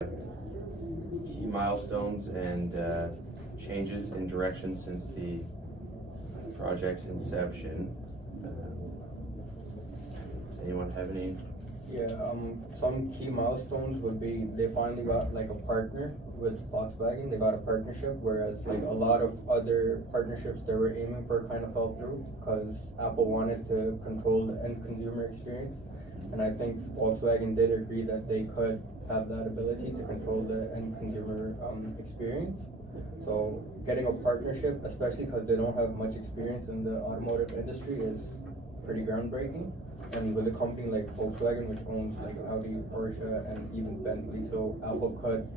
key milestones and changes in direction since the project's inception. Does anyone have any? Yeah, some key milestones would be they finally got like a partner with Volkswagen. They got a partnership, whereas like a lot of other partnerships they were aiming for kind of fell through because Apple wanted to control the end consumer experience. And I think Volkswagen did agree that they could have that ability to control the end consumer experience. So getting a partnership, especially because they don't have much experience in the automotive industry, is pretty groundbreaking. And with a company like Volkswagen, which owns like Audi, Porsche, and even Bentley, so Apple could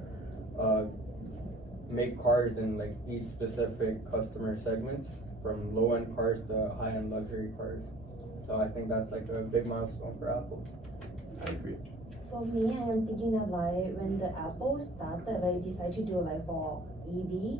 make cars in like each specific customer segments, from low-end cars to high-end luxury cars. So I think that's like a big milestone for Apple. I agree. For me, I am thinking of like when the Apple started, they decided to do like for EV.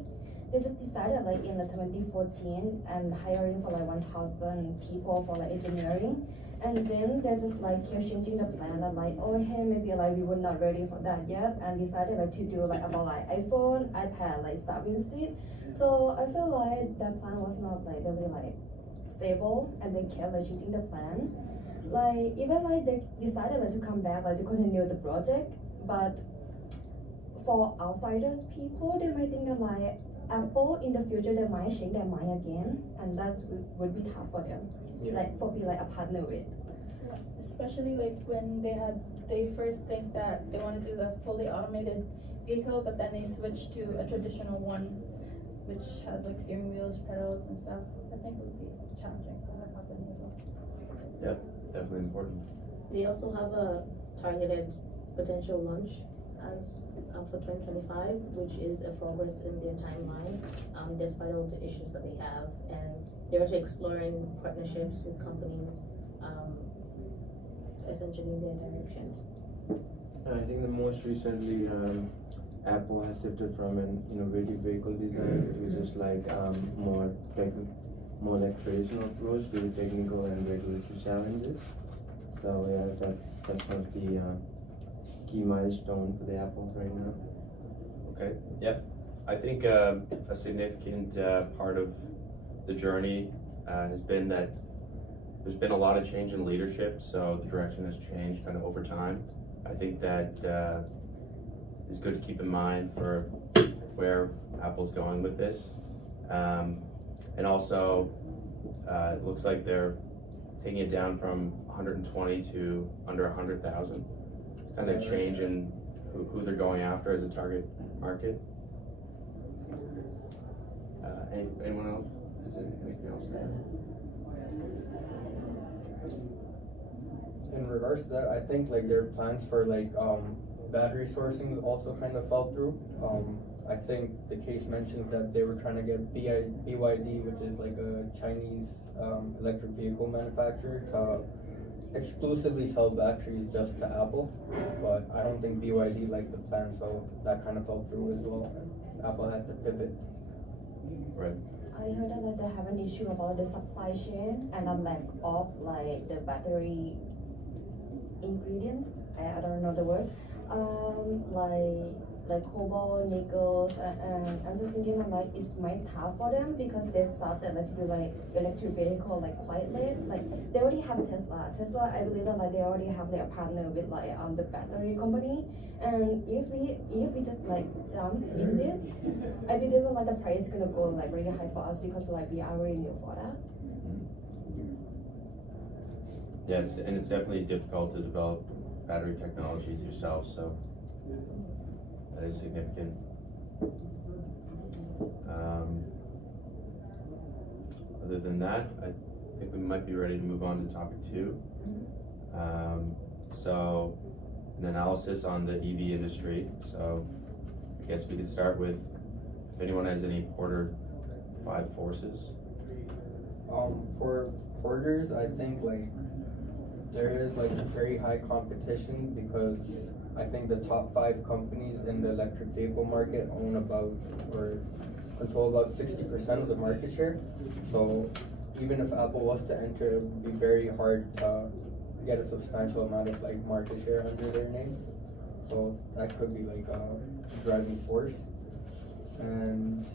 They just decided like in the 2014 and hiring for like 1,000 people for like engineering. And then they just like kept changing the plan and like, oh hey, maybe like we were not ready for that yet, and decided like to do like about like iPhone, iPad, like stuff instead. So I feel like that plan was not like really like stable, and they kept like changing the plan. Like even like they decided like to come back like to continue the project, but for outsiders people, they might think that like Apple in the future they might change their mind again, and that's would be tough for them. Yeah. Like for be like a partner with. Especially like when they first think that they want to do the fully automated vehicle, but then they switch to a traditional one which has like steering wheels, pedals and stuff. I think it would be challenging for that company as well. Yep, definitely important. They also have a targeted potential launch as for 2025, which is a progress in their timeline, despite all the issues that they have. And they're also exploring partnerships with companies, essentially in their direction. I think the most recently, Apple has shifted from an innovative vehicle design to just like more like traditional approach to the technical and regulatory challenges. So yeah, that's one of the key milestone for the Apple right now. Okay. Yep. I think a significant part of the journey has been that there's been a lot of change in leadership, so the direction has changed kind of over time. I think that is good to keep in mind for where Apple's going with this. And also, it looks like they're taking it down from 120 to under 100,000. It's kind of change in who they're going after as a target market. Anyone else? Is there anything else to add? In regards to that, I think like their plans for like battery sourcing also kind of fell through. I think the case mentions that they were trying to get BYD, which is like a Chinese electric vehicle manufacturer, to exclusively sell batteries just to Apple. But I don't think BYD liked the plan, so that kind of fell through as well. Apple had to pivot. Right. I heard that like, they have an issue about the supply chain and a lack of like the battery ingredients. I don't know the word. Like cobalt, nickel, and I'm just thinking of like it's might tough for them because they started like to do like electric vehicle like quite late. Like they already have Tesla. Tesla, I believe that like they already have their partner with like the battery company. And if we just like jump in there, I believe that like the price is gonna go like really high for us because like we are really new for that. Yeah, it's definitely difficult to develop battery technologies yourself, so that is significant. Other than that, I think we might be ready to move on to topic 2. So, an analysis on the EV industry. So, I guess we could start with if anyone has any Porter 5 forces. For Porters, I think like there is like very high competition because I think the top 5 companies in the electric vehicle market own about or control about 60% of the market share. So even if Apple was to enter, it would be very hard to get a substantial amount of like market share under their name. So that could be like a driving force. And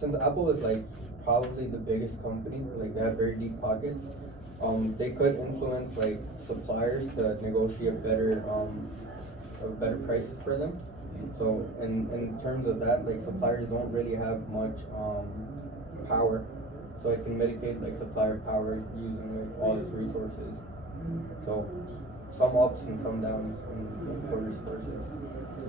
since Apple is like probably the biggest company, like they have very deep pockets, they could influence like suppliers to negotiate better prices for them. So in terms of that, like suppliers don't really have much power. So it can mitigate like supplier power using like all its resources. So some ups and some downs in quarters forces.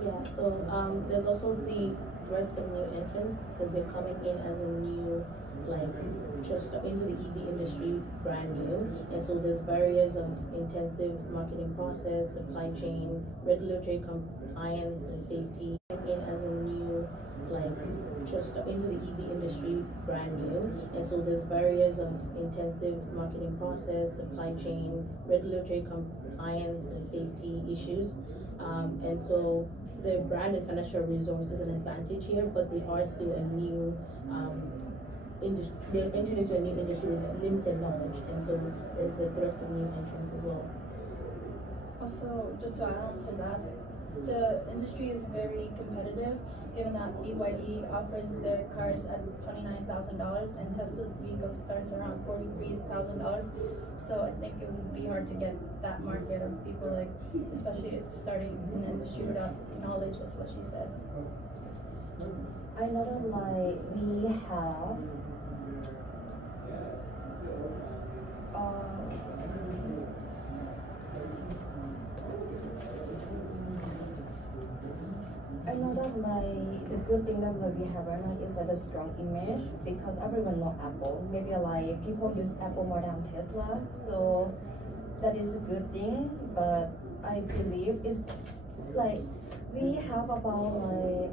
Yeah, so there's also the threats of new entrants because they're coming in as a new, like, just into the EV industry brand new. And so there's barriers of intensive marketing process, supply chain, regulatory compliance and safety in as a new, like, just into the EV industry brand new. And so there's barriers of intensive marketing process, supply chain, regulatory compliance and safety issues. And so their brand and financial resource is an advantage here, but they are still a new industry. They're entering into a new industry with limited knowledge, and so there's the threat of new entrants as well. Also, just to add on to that, the industry is very competitive, given that BYD offers their cars at $29,000 and Tesla's vehicle starts around $43,000. So I think it would be hard to get that market of people, like, especially starting in the industry without knowledge. That's what she said. I know that like we have I know that like the good thing that like we have right now is that a strong image because everyone know Apple. Maybe like people use Apple more than Tesla, so that is a good thing. But I believe it's like we have about like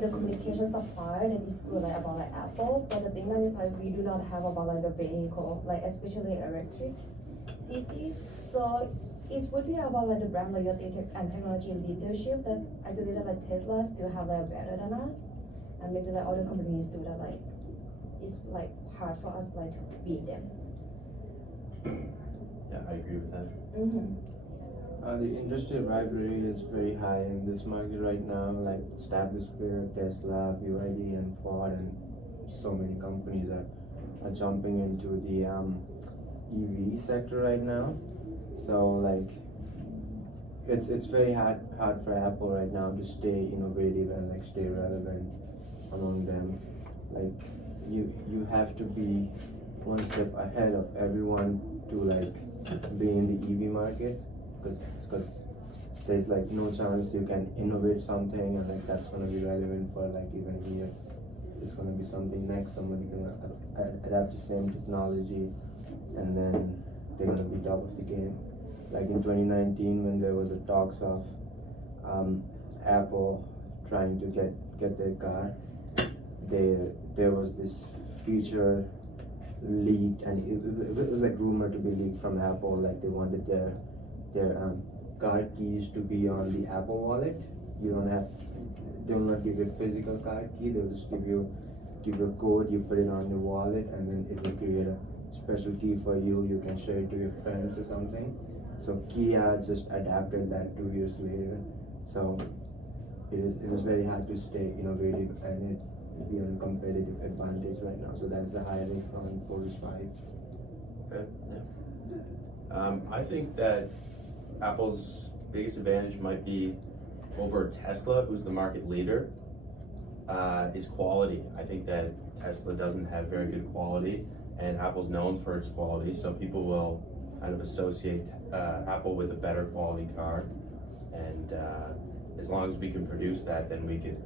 the communication supplier that is good like about like Apple, but the thing that is like we do not have about like the vehicle, like especially electric cities. So it would be about like the brand loyalty and technology leadership that I believe that like Tesla still have like better than us, and maybe like other companies do that like it's like hard for us like to beat them. Yeah, I agree with that. The industry rivalry is very high in this market right now, like established player, Tesla, BYD, and Ford, and so many companies are jumping into the EV sector right now. So like, it's very hard for Apple right now to stay innovative and like stay relevant among them. Like you have to be one step ahead of everyone to like be in the EV market, because there's like no chance you can innovate something and like that's gonna be relevant for like even here. It's gonna be something next, somebody gonna adapt the same technology and then they're gonna be top of the game. Like in 2019 when there was a talks of Apple trying to get their car, there was this feature leaked, and it was like rumored to be leaked from Apple, like they wanted their card keys to be on the Apple Wallet. They will not give you a physical card key, they'll just give you a code, you put it on your wallet, and then it will create a special key for you. You can share it to your friends or something. So Kia just adapted that 2 years later. So it is very hard to stay innovative, and it will be a competitive advantage right now. So that's the highlight on Force 5. Okay, yeah. I think that Apple's biggest advantage might be over Tesla, who's the market leader, is quality. I think that Tesla doesn't have very good quality, and Apple's known for its quality, so people will kind of associate Apple with a better quality car, and as long as we can produce that, then we could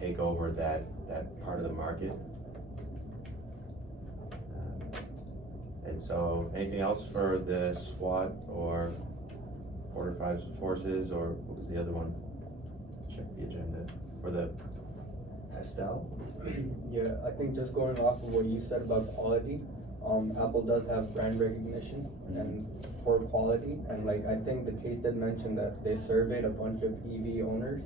take over that part of the market. And so, anything else for the SWAT or Quarter 5 forces, or what was the other one? Check the agenda. For the Pastel? Yeah, I think just going off of what you said about quality, Apple does have brand recognition and for quality, and like I think the case did mention that they surveyed a bunch of EV owners,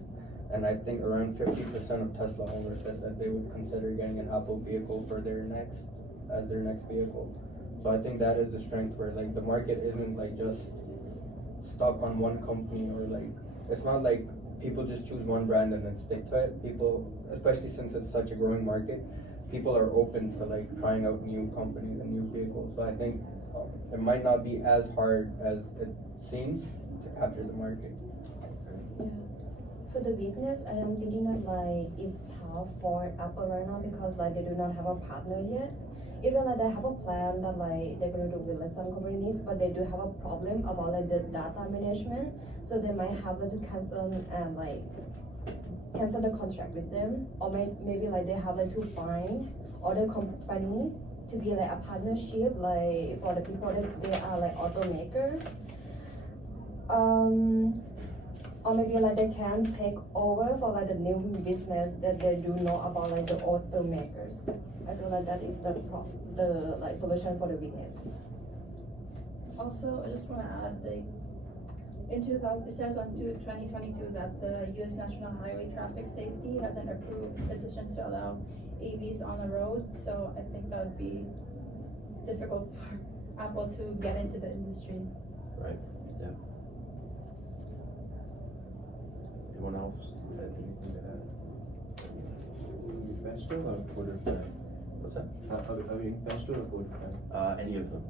and I think around 50% of Tesla owners said that they would consider getting an Apple vehicle for their next vehicle. So I think that is the strength where like the market isn't like just stuck on one company, or like it's not like people just choose one brand and then stick to it. People, especially since it's such a growing market, people are open to like trying out new companies and new vehicles. So I think it might not be as hard as it seems to capture the market. For the weakness, I am thinking that like it's tough for Apple right now because like they do not have a partner yet. Even like they have a plan that like they're going to do with like some companies, but they do have a problem about like the data management. So they might have like to cancel and like cancel the contract with them, or maybe like they have like to find other companies to be like a partnership, like for the people that they are like automakers. Or maybe like they can take over for like the new business that they do know about like the automakers. I feel like that is the like solution for the weakness. Also, I just wanna add, like, in 2000, it says on 2022 that the U.S. National Highway Traffic Safety hasn't approved petitions to allow AVs on the road, so I think that would be difficult for Apple to get into the industry. Right, yeah. Anyone else had anything to add? Pesto or quarter plan? What's that? Are we pesto or quarter plan? Any of them.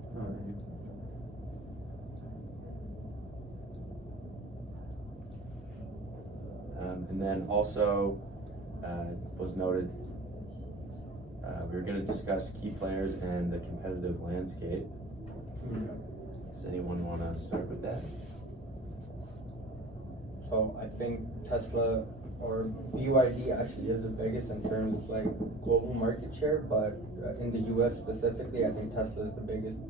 And then also, was noted, we were gonna discuss key players and the competitive landscape. Does anyone wanna start with that? So I think Tesla or BYD actually is the biggest in terms of like global market share, but in the US specifically, I think Tesla is the biggest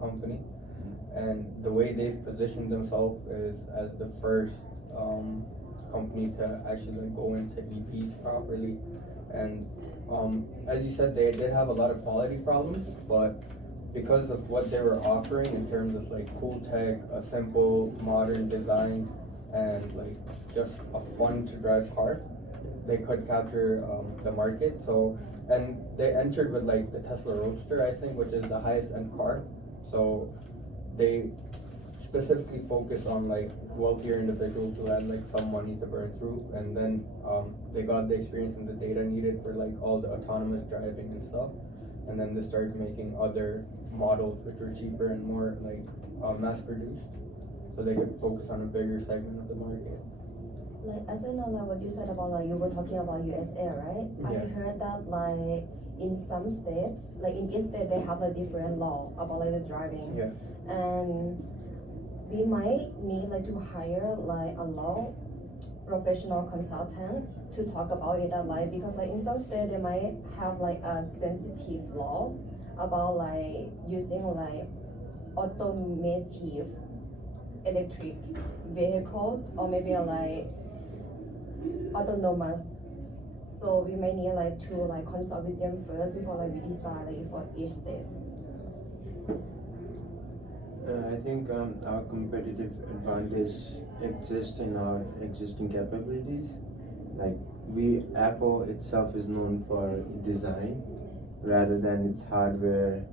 company. And the way they've positioned themselves is as the first company to actually like go into EVs properly. And as you said, they did have a lot of quality problems, but because of what they were offering in terms of like cool tech, a simple modern design, and like just a fun to drive car, they could capture the market. So, and they entered with like the Tesla Roadster, I think, which is the highest end car. So they specifically focus on like wealthier individuals who had like some money to burn through, and then they got the experience and the data needed for like all the autonomous driving and stuff. And then they started making other models which were cheaper and more like mass produced, so they could focus on a bigger segment of the market. Like as I know, like what you said about like you were talking about USA, right? Yeah. I heard that like in some states, like in each state, they have a different law about like the driving. Yeah. And we might need like to hire like a law professional consultant to talk about it, like because like in some states they might have like a sensitive law about like using like automotive electric vehicles, or maybe like autonomous. So we may need like to like consult with them first before like we decide like for each state. I think our competitive advantage exists in our existing capabilities. Like Apple itself is known for design rather than its hardware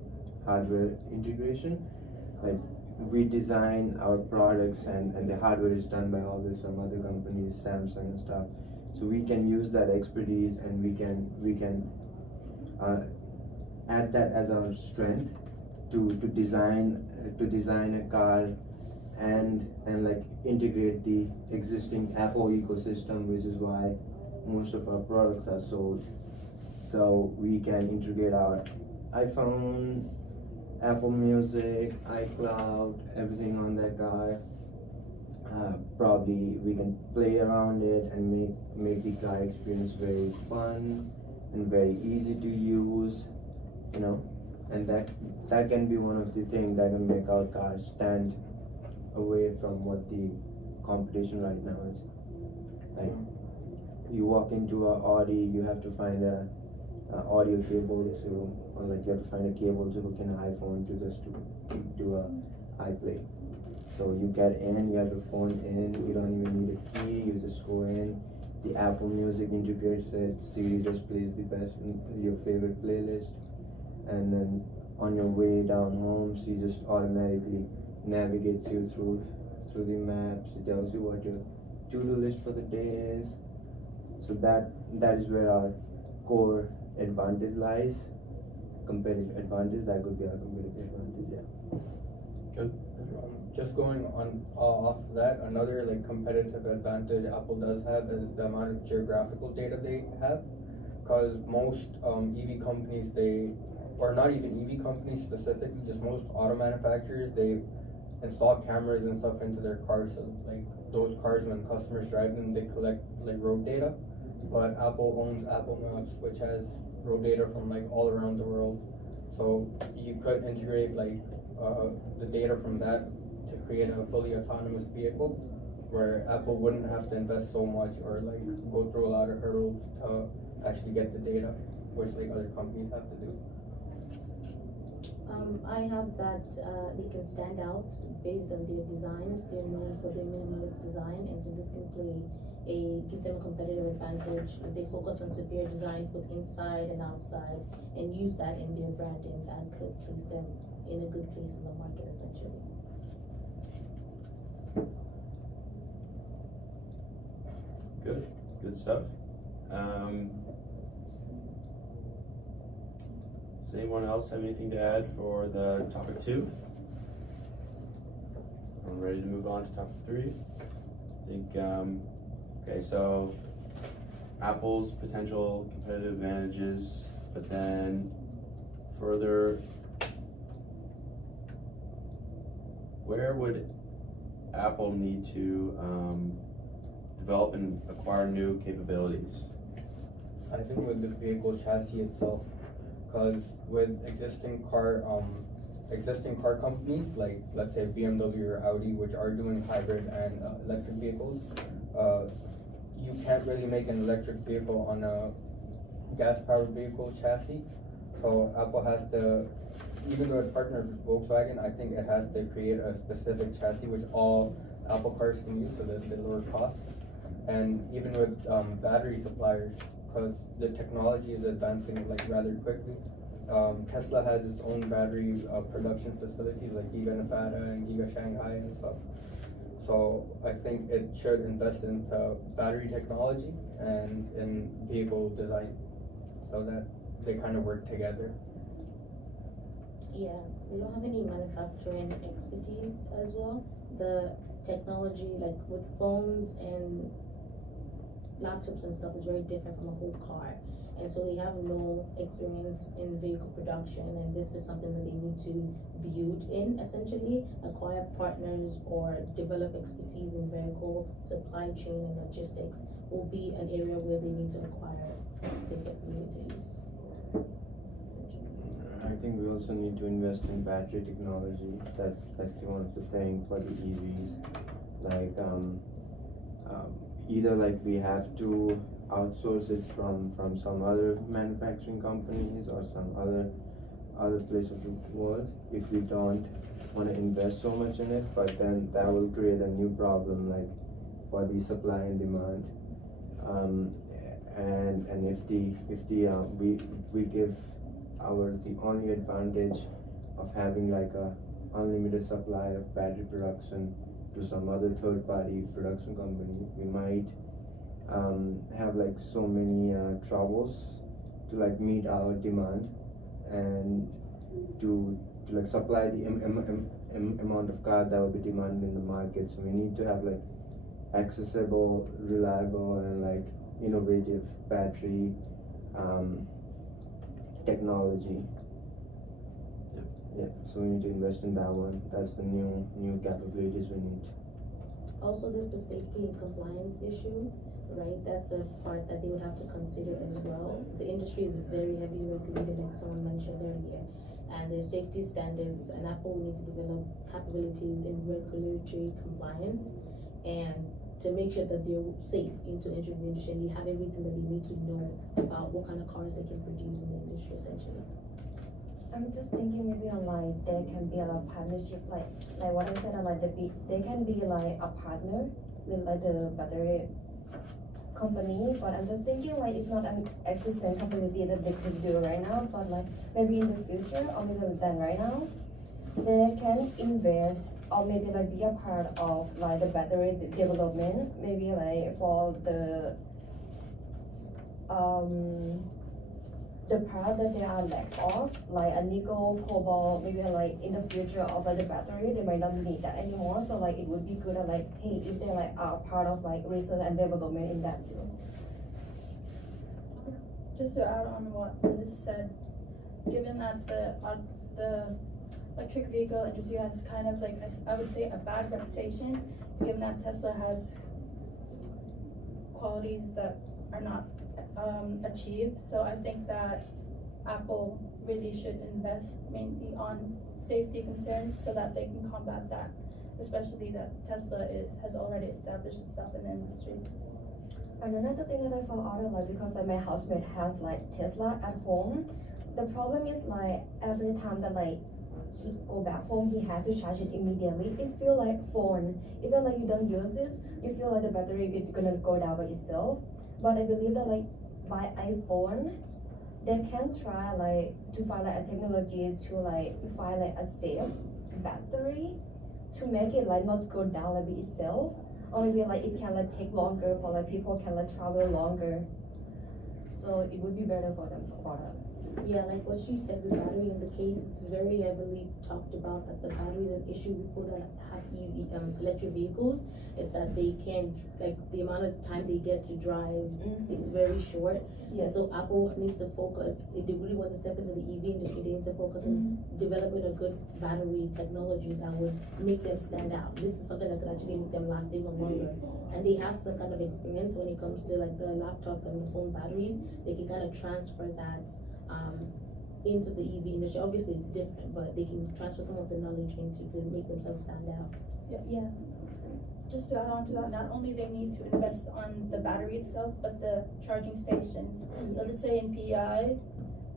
integration. Like we design our products and the hardware is done by always some other companies, Samsung and stuff. So we can use that expertise and we can add that as our strength to design a car and like integrate the existing Apple ecosystem, which is why most of our products are sold. So we can integrate our iPhone, Apple Music, iCloud, everything on that car. Probably we can play around it and make the car experience very fun and very easy to use, you know. And that can be one of the things that can make our car stand away from what the competition right now is. Like you walk into an Audi, you have to find a audio cable or like you have to find a cable to hook an iPhone to just to do a iPlay. So you get in, you have your phone in, you don't even need a key, you just go in. The Apple Music integrates it, Siri just plays the best, your favorite playlist. And then on your way down home, she just automatically navigates you through through the maps. It tells you what your to-do list for the day is. So that is where our core advantage lies. Competitive advantage, that could be our competitive advantage, yeah. Just going on off that, another like competitive advantage Apple does have is the amount of geographical data they have. Cause most EV companies, or not even EV companies specifically, just most auto manufacturers, they install cameras and stuff into their cars. So like those cars, when customers drive them, they collect like road data. But Apple owns Apple Maps, which has road data from like all around the world. So you could integrate like the data from that to create a fully autonomous vehicle, where Apple wouldn't have to invest so much or like go through a lot of hurdles to actually get the data, which like other companies have to do. I have that they can stand out based on their designs. They're known for their minimalist design, and so this can give them a competitive advantage if they focus on superior design, both inside and outside, and use that in their branding. That could place them in a good place in the market, essentially. Good stuff. Does anyone else have anything to add for the topic 2? I'm ready to move on to topic 3. I think, okay, so Apple's potential competitive advantages, but then further, where would Apple need to develop and acquire new capabilities? I think with the vehicle chassis itself, because with existing car companies like let's say BMW or Audi, which are doing hybrid and electric vehicles, you can't really make an electric vehicle on a gas-powered vehicle chassis. So Apple has to, even though it's partnered with Volkswagen, I think it has to create a specific chassis which all Apple cars can use so that they lower costs. And even with battery suppliers, because the technology is advancing like rather quickly. Tesla has its own battery production facilities like Giga Nevada and Giga Shanghai and stuff. So I think it should invest into battery technology and in vehicle design so that they kind of work together. Yeah, we don't have any manufacturing expertise as well. The technology, like with phones and laptops and stuff, is very different from a whole car. And so they have no experience in vehicle production, and this is something that they need to build in, essentially, acquire partners or develop expertise in vehicle supply chain and logistics will be an area where they need to acquire the capabilities. I think we also need to invest in battery technology. That's one of the things for the EVs. Like either like we have to outsource it from some other manufacturing companies or some other place of the world if we don't want to invest so much in it, but then that will create a new problem like for the supply and demand. And if we give the only advantage of having like a unlimited supply of battery production to some other third-party production company, we might have like so many troubles to like meet our demand and to like supply the amount of car that will be demanded in the market. So we need to have like accessible, reliable, and like innovative battery technology. Yeah, so we need to invest in that one. That's the new capabilities we need. Also, there's the safety and compliance issue, right? That's a part that they would have to consider as well. The industry is very heavily regulated, like someone mentioned earlier, and there's safety standards, and Apple will need to develop capabilities in regulatory compliance and to make sure that they're safe into entering the industry, and they have everything that they need to know about what kind of cars they can produce in the industry, essentially. I'm just thinking maybe like there can be a partnership like what I said like they can be like a partner with like the battery company, but I'm just thinking like it's not an existing capability that they could do right now, but like maybe in the future or maybe then right now they can invest or maybe like be a part of like the battery development, maybe like for the part that they are lack of, like a nickel, cobalt, maybe like in the future of like the battery, they might not need that anymore. So like it would be good at like, hey, if they like are part of like research and development in that too. Just to add on what Liz said, given that the electric vehicle industry has kind of like, I would say, a bad reputation, given that Tesla has qualities that are not achieved. So I think that Apple really should invest mainly on safety concerns so that they can combat that, especially that Tesla has already established itself in the industry. And another thing that I found out like because like my housemate has like Tesla at home, the problem is like every time that like he go back home he had to charge it immediately. It feel like phone. Even like you don't use it, you feel like the battery is gonna go down by itself. But I believe that like by iPhone, they can try like to find like a technology to like find like a safe battery to make it like not go down like by itself. Or maybe like it can like take longer for like people can like travel longer. So it would be better for them for that. Yeah, like what she said, the battery in the case, it's very heavily talked about that the battery is an issue with people that have electric vehicles. It's that they can't, like the amount of time they get to drive, it's very short. Yes. So Apple needs to focus, if they really want to step into the EV industry, they need to focus on developing a good battery technology that would make them stand out. This is something that could actually make them last even longer. And they have some kind of experience when it comes to like the laptop and the phone batteries. They can kind of transfer that into the EV industry. Obviously it's different, but they can transfer some of the knowledge into to make themselves stand out. Yeah. Just to add on to that, not only they need to invest on the battery itself, but the charging stations. Let's say in PEI,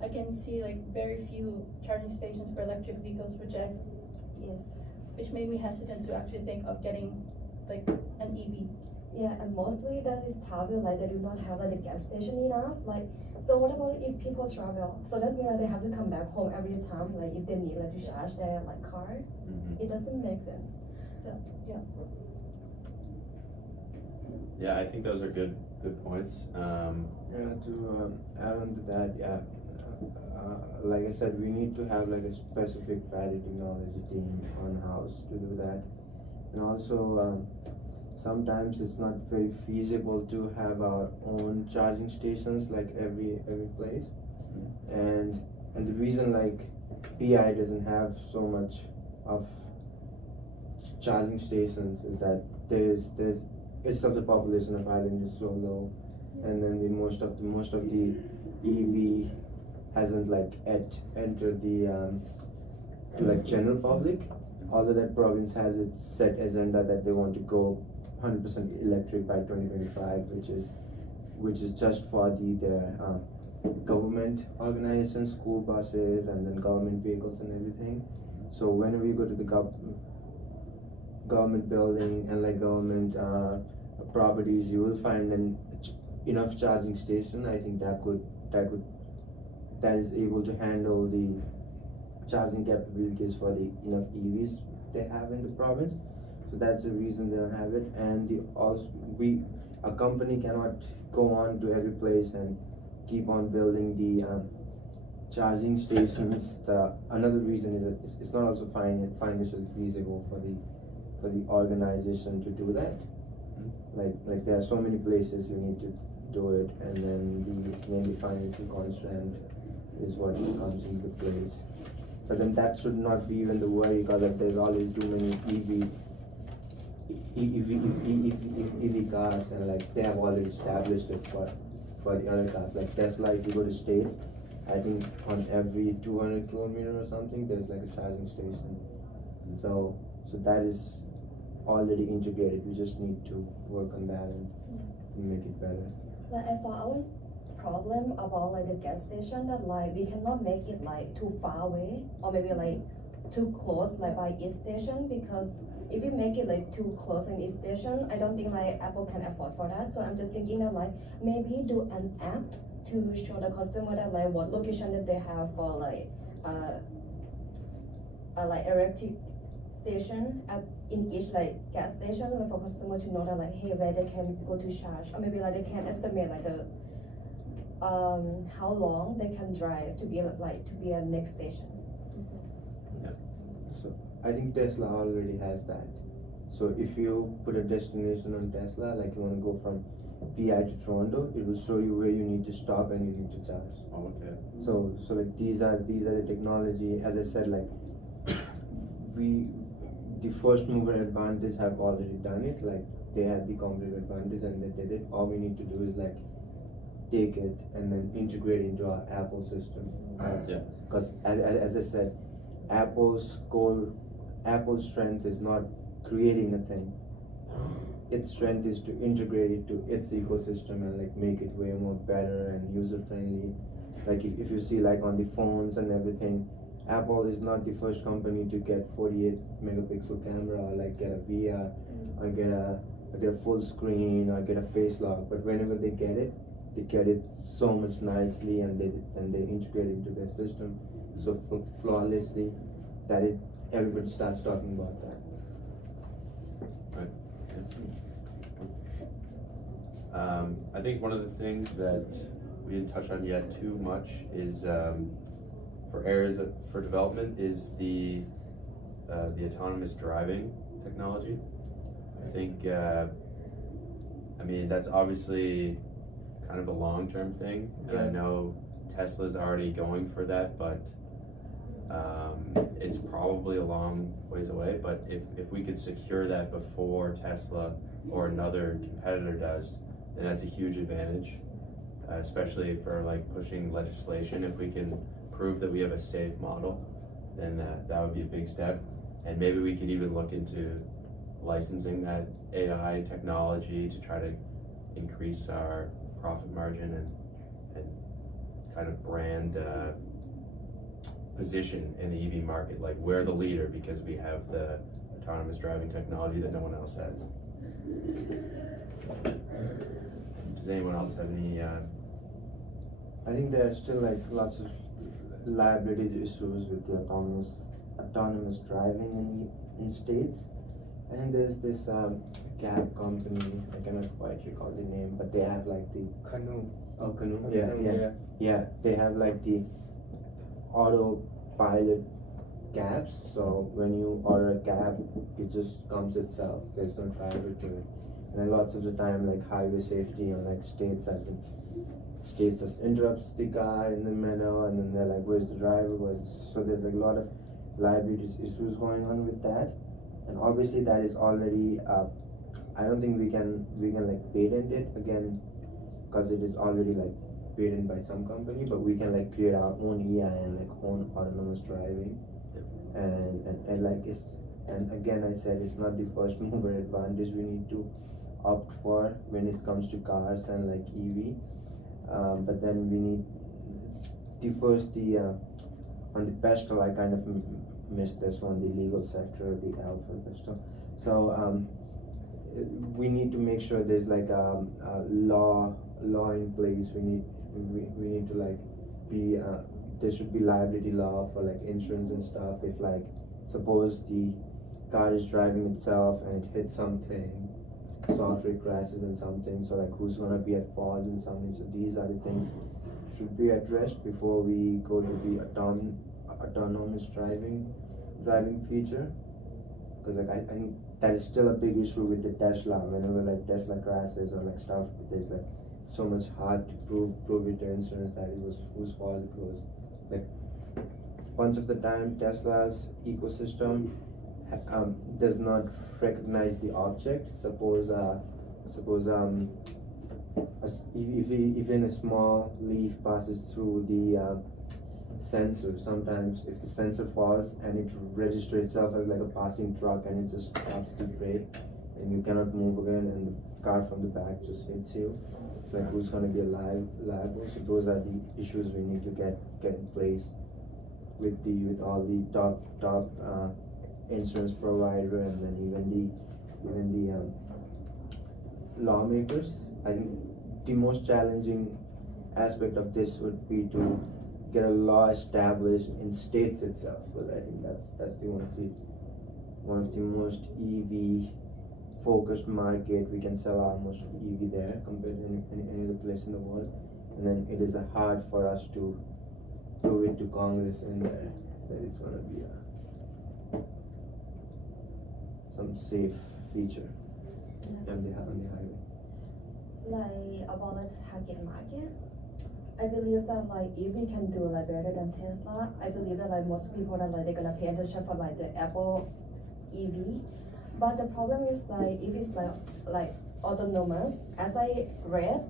I can see like very few charging stations for electric vehicles, which made me hesitant to actually think of getting like an EV. Yeah, and mostly that is travel, like they do not have like the gas station enough. Like, so what about if people travel? So that's mean that they have to come back home every time, like if they need like to charge their like car. It doesn't make sense. Yeah, I think those are good points. Yeah, to add on to that, yeah, like I said, we need to have like a specific battery technology team on house to do that, and also sometimes it's not very feasible to have our own charging stations like every place, and the reason like PI doesn't have so much of charging stations is that it's of the population of Ireland is so low, and then the most of the EV hasn't like entered the to like general public, although that province has its set agenda that they want to go 100% electric by 2025, which is just for the government organizations, school buses, and then government vehicles and everything. So whenever you go to the government building and like government properties, you will find enough charging station. I think that is able to handle the charging capabilities for the enough EVs they have in the province. So that's the reason they don't have it. And a company cannot go on to every place and keep on building the charging stations. Another reason is that it's not also financially feasible for the organization to do that. Like there are so many places you need to do it, and then the financial constraint is what comes into place. But then that should not be even the worry, because there's always too many EV cars, and like they have already established it for the other cars. Like Tesla, if you go to States, I think on every 200 kilometers or something, there's like a charging station. So that is already integrated. We just need to work on that and make it better. Like I found our problem about like the gas station that like we cannot make it like too far away or maybe like too close like by each station, because if you make it like too close in each station, I don't think like Apple can afford for that. So I'm just thinking that like maybe do an app to show the customer that like what location that they have for like electric station in each like gas station like, for customer to know that like hey where they can go to charge, or maybe like they can estimate like the how long they can drive to be at next station. So I think Tesla already has that. So if you put a destination on Tesla, like you want to go from PI to Toronto, it will show you where you need to stop and you need to charge. Oh, okay. So like these are the technology. As I said, like the first mover advantage have already done it. Like they had the competitive advantage and they did it. All we need to do is like take it and then integrate into our Apple system. Yeah. Because as I said, Apple's strength is not creating a thing. Its strength is to integrate it to its ecosystem and like make it way more better and user friendly. Like if you see like on the phones and everything, Apple is not the first company to get 48 megapixel camera or like get a VR or get a full screen or get a face lock. But whenever they get it so much nicely and they integrate it into their system so flawlessly that everybody starts talking about that. I think one of the things that we didn't touch on yet too much is for areas for development is the autonomous driving technology. I think I mean that's obviously kind of a long-term thing, and I know Tesla's already going for that, but it's probably a long ways away. But if we could secure that before Tesla or another competitor does, then that's a huge advantage, especially for like pushing legislation. If we can prove that we have a safe model, then that would be a big step. And maybe we could even look into licensing that AI technology to try to increase our profit margin and kind of brand position in the EV market. Like we're the leader because we have the autonomous driving technology that no one else has. Does anyone else have any? I think there are still like lots of liability issues with the autonomous driving in states. I think there's this cab company, I cannot quite recall the name, but they have like the Canoe. Oh, Canoe. Yeah. They have like the autopilot cabs. So when you order a cab, it just comes itself. There's no driver to it. And then lots of the time, like highway safety and like states just interrupts the car in the middle, and then they're like, "Where's the driver?" So there's like a lot of liability issues going on with that. And obviously that is already. I don't think we can like patent it again, because it is already like patented by some company. But we can like create our own AI and like own autonomous driving, and like it's. And again, I said it's not the first mover advantage we need to opt for when it comes to cars and like EV. But then we need on the pedestal. I kind of missed this one, the legal sector, the alpha pedestal. So we need to make sure there's like a law in place. We need to like be there should be liability law for like insurance and stuff. If like suppose the car is driving itself and it hits something, software crashes and something, so like who's gonna be at fault and something. So these are the things should be addressed before we go to the autonomous driving feature. Because like I think that is still a big issue with the Tesla. Whenever like Tesla crashes or like stuff, there's like so much hard to prove it to insurance that it was whose fault it was. Like bunch of the time Tesla's ecosystem does not recognize the object. Suppose even a small leaf passes through the sensor, sometimes if the sensor falls and it registers itself as like a passing truck and it just stops the brake and you cannot move again and the car from the back just hits you, like who's gonna be liable? So those are the issues we need to get in place with all the top insurance provider, and then even the lawmakers. I think the most challenging aspect of this would be to get a law established in states itself, because I think that's the one of the most EV focused market. We can sell our most of the EV there compared to any other place in the world. And then it is hard for us to prove it to Congress in there that it's gonna be some safe feature on the highway. Like about the target market, I believe that like if we can do like better than Tesla, I believe that like most people that like they're gonna pay attention for like the Apple EV. But the problem is like if it's like autonomous, as I read,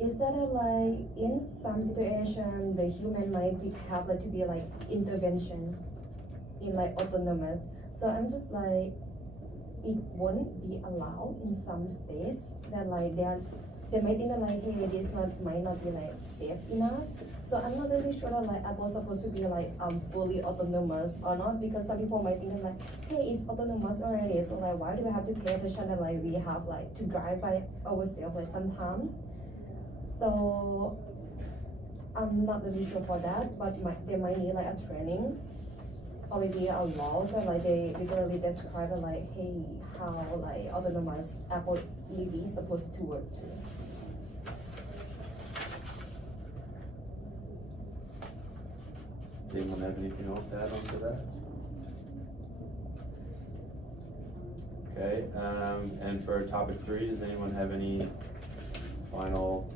is that like in some situation the human might have like to be like intervention in like autonomous. So I'm just like it won't be allowed in some states that like they might think that like hey this might not be like safe enough. So I'm not really sure that like Apple's supposed to be like fully autonomous or not, because some people might think that like hey it's autonomous already, so like why do we have to pay attention that like we have like to drive by ourselves like sometimes. So I'm not really sure for that, but they might need like a training or maybe a law, so like they literally describe it like hey how like autonomous Apple EV is supposed to work too. Does anyone have anything else to add on to that? Okay, and for topic 3, does anyone have any final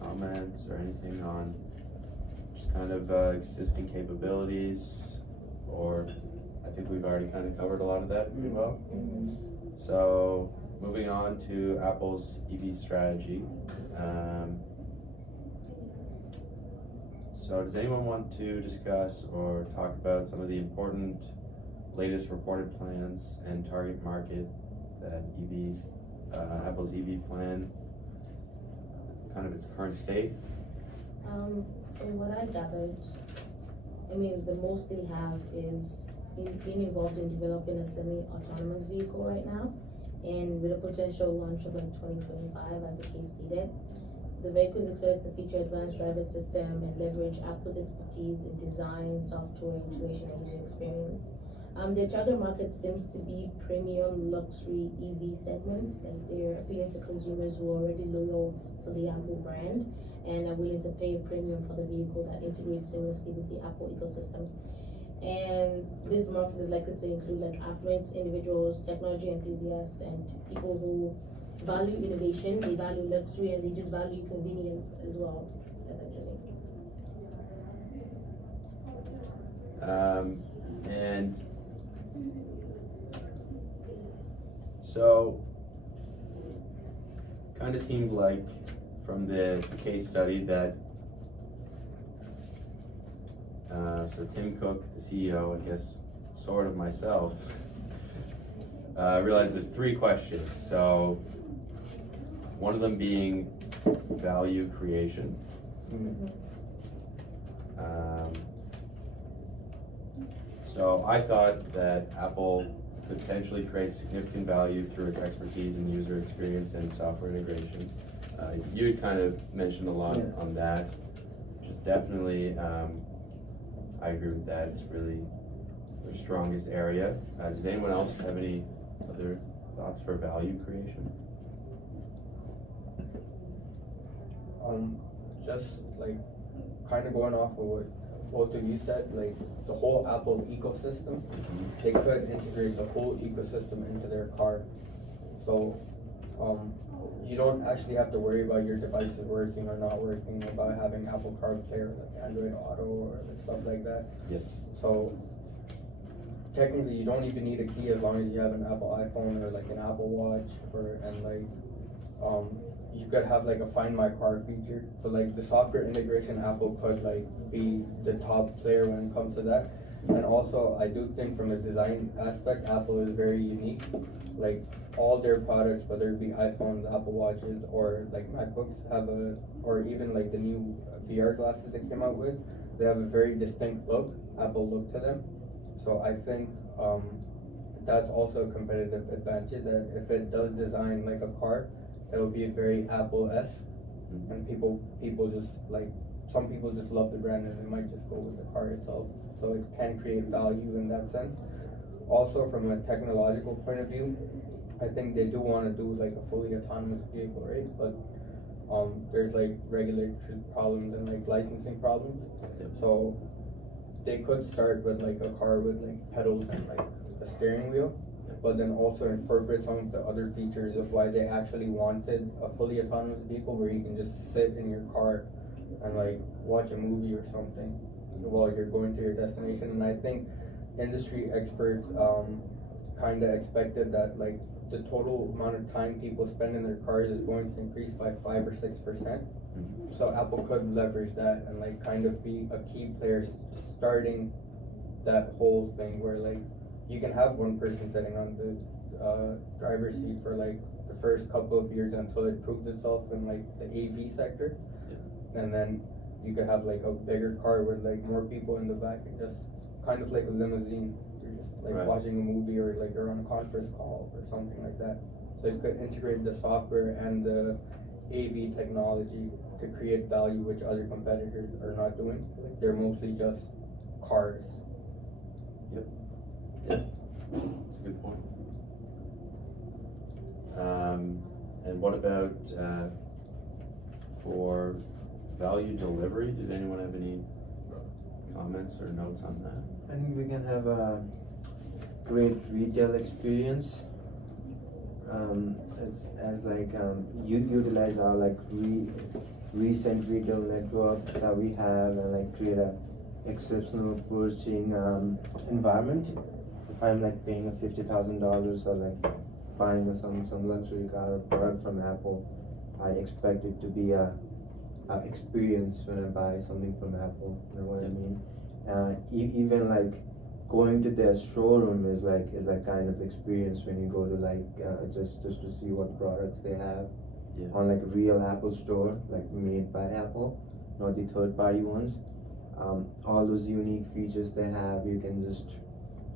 comments or anything on just kind of existing capabilities? Or I think we've already kind of covered a lot of that pretty well. So moving on to Apple's EV strategy. So does anyone want to discuss or talk about some of the important latest reported plans and target market that Apple's EV plan, kind of its current state? From what I gathered, I mean, the most they have is being involved in developing a semi-autonomous vehicle right now, and with a potential launch of like 2025 as the case stated. The vehicle is expected to feature advanced driver system and leverage Apple's expertise in design, software, integration, and user experience. Their target market seems to be premium luxury EV segments, like they're appealing to consumers who are already loyal to the Apple brand and are willing to pay a premium for the vehicle that integrates seamlessly with the Apple ecosystem. And this market is likely to include like affluent individuals, technology enthusiasts, and people who value innovation, they value luxury, and they just value convenience as well, essentially. And so kind of seemed like from the case study that so Tim Cook, the CEO, I guess sort of myself, realized there's 3 questions. So one of them being value creation. So I thought that Apple could potentially create significant value through its expertise in user experience and software integration. You had kind of mentioned a lot on that, which is definitely, I agree with that. It's really their strongest area. Does anyone else have any other thoughts for value creation? Just like kind of going off of what both of you said, like the whole Apple ecosystem, they could integrate the whole ecosystem into their car. So you don't actually have to worry about your devices working or not working, about having Apple CarPlay or like Android Auto or stuff like that. Yep. So technically you don't even need a key as long as you have an Apple iPhone or like an Apple Watch, and like you could have like a Find My Car feature. So like the software integration, Apple could like be the top player when it comes to that. And also I do think from a design aspect, Apple is very unique. Like all their products, whether it be iPhones, Apple Watches, or like MacBooks, or even like the new VR glasses they came out with, they have a very distinct look, Apple look to them. So I think that's also a competitive advantage, that if it does design like a car, it'll be very Apple-esque, and people just like, some people just love the brand and they might just go with the car itself. So it can create value in that sense. also from a technological point of view, I think they do want to do like a fully autonomous vehicle, right? But there's like regulatory problems and like licensing problems. Yep. So they could start with like a car with like pedals and like a steering wheel, but then also incorporate some of the other features of why they actually wanted a fully autonomous vehicle where you can just sit in your car and like watch a movie or something while you're going to your destination. And I think industry experts kind of expected that like the total amount of time people spend in their cars is going to increase by 5 or 6%. So Apple could leverage that and like kind of be a key player starting that whole thing where like you can have one person sitting on the driver's seat for like the first couple of years until it proves itself in like the AV sector, and then you could have like a bigger car with like more people in the back and just kind of like a limousine. You're just like Right. watching a movie or like you're on a conference call or something like that. So you could integrate the software and the AV technology to create value which other competitors are not doing. They're mostly just cars. That's a good point. And what about for value delivery? Did anyone have any comments or notes on that? I think we can have a great retail experience. As like you utilize our like recent retail network that we have and like create a exceptional purchasing environment. If I'm like paying $50,000 or like buying some luxury car or product from Apple, I expect it to be a experience when I buy something from Apple. You know what I mean? Even like going to their showroom is like kind of experience when you go to like just to see what products they have on like a real Apple store, like made by Apple, not the third party ones. All those unique features they have, you can just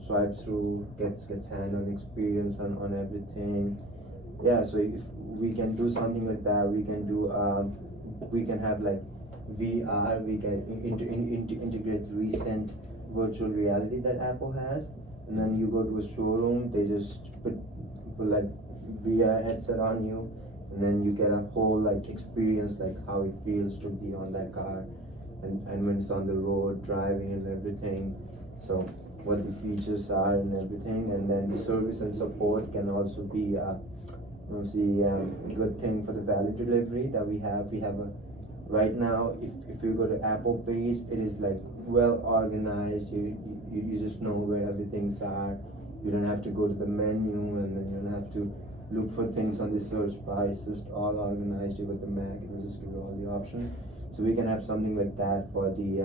swipe through, gets hand-on experience on everything. Yeah, so if we can do something like that, we can do we can have like VR, we can integrate recent virtual reality that Apple has, and then you go to a showroom, they just put like VR headset on you, and then you get a whole like experience, like how it feels to be on that car, and when it's on the road driving and everything, so what the features are and everything. And then the service and support can also be obviously a good thing for the value delivery that we have a right now. If you go to Apple page, it is like well organized. You just know where everything's are. You don't have to go to the menu, and then you don't have to look for things on the search bar. It's just all organized. You got the Mac, it will just give you all the options. So we can have something like that for the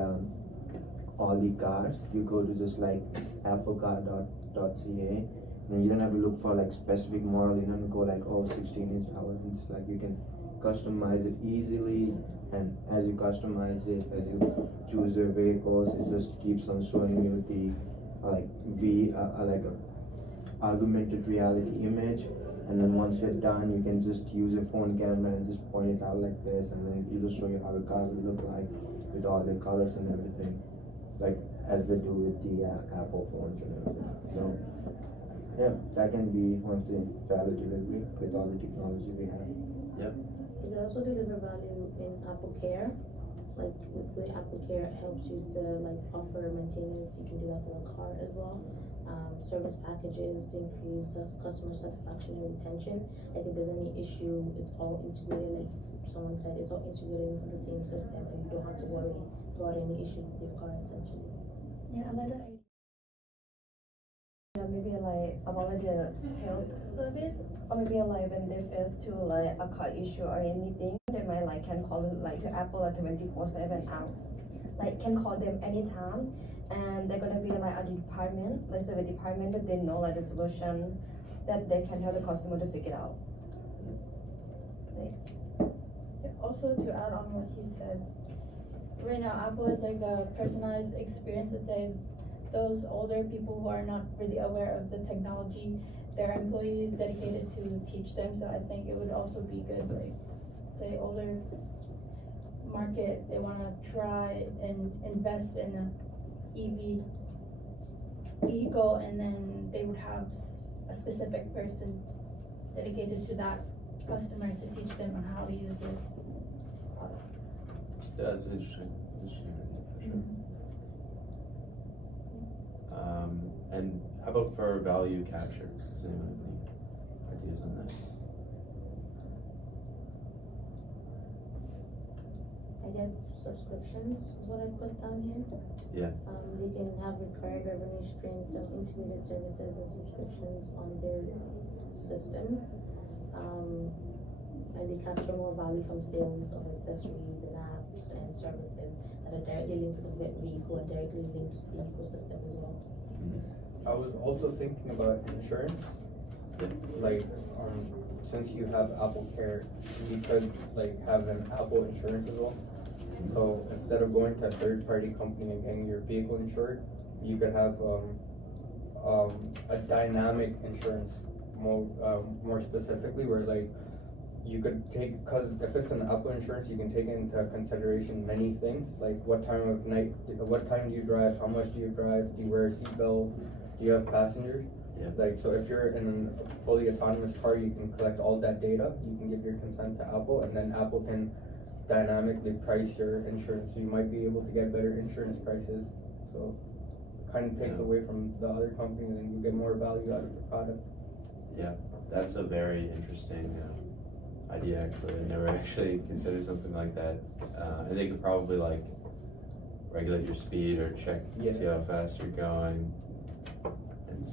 all the cars. You go to just like applecar.ca, and you don't have to look for like specific model. You don't go like 16-inch hours. It's like you can customize it easily, and as you customize it, as you choose your vehicles, it just keeps on showing you the like like a augmented reality image. And then once you're done, you can just use your phone camera and just point it out like this, and then it'll show you how the car will look like with all the colors and everything, like as they do with the Apple phones and everything. So yeah, that can be one of the value delivery with all the technology we have. You can also deliver value in Apple Care. Like with Apple Care, it helps you to like offer maintenance. You can do that for the car as well. Service packages to increase customer satisfaction and retention. Like if there's any issue, it's all integrated. Like someone said, it's all integrated into the same system, and you don't have to worry about any issue with your car essentially. Yeah, another idea. Maybe like about like the health service, or maybe like when they face to like a car issue or anything, they might like can call it like to Apple like 24/7 out, like can call them anytime, and they're gonna be like a department, like service department that they know like the solution that they can help the customer to figure it out. Also, to add on what he said, right now Apple is like a personalized experience to say those older people who are not really aware of the technology, their employees dedicated to teach them. So I think it would also be good, like say older market, they want to try and invest in a EV vehicle, and then they would have a specific person dedicated to that customer to teach them on how to use this product. Yeah, that's interesting. Interesting idea, for sure. And how about for value capture? Does anyone have any ideas on that? I guess subscriptions is what I put down here. Yeah. They can have recurring revenue streams of integrated services and subscriptions on their systems. And they capture more value from sales of accessories and apps and services that are directly linked to the vehicle and directly linked to the ecosystem as well. I was also thinking about insurance. Yeah. Like, since you have Apple Care, you could like have an Apple insurance as well. So instead of going to a third-party company and getting your vehicle insured, you could have a dynamic insurance, more specifically, where like you could take, cause if it's an Apple insurance, you can take into consideration many things, like what time of night, what time do you drive, how much do you drive, do you wear a seatbelt, do you have passengers? Yeah. Like, so if you're in a fully autonomous car, you can collect all that data, you can give your consent to Apple, and then Apple can dynamically price your insurance, so you might be able to get better insurance prices. So kind of takes Yeah. away from the other companies and you get more value out of the product. Yeah, that's a very interesting idea. Actually, I never actually considered something like that. And they could probably like regulate your speed or check, Yeah. see how fast you're going. And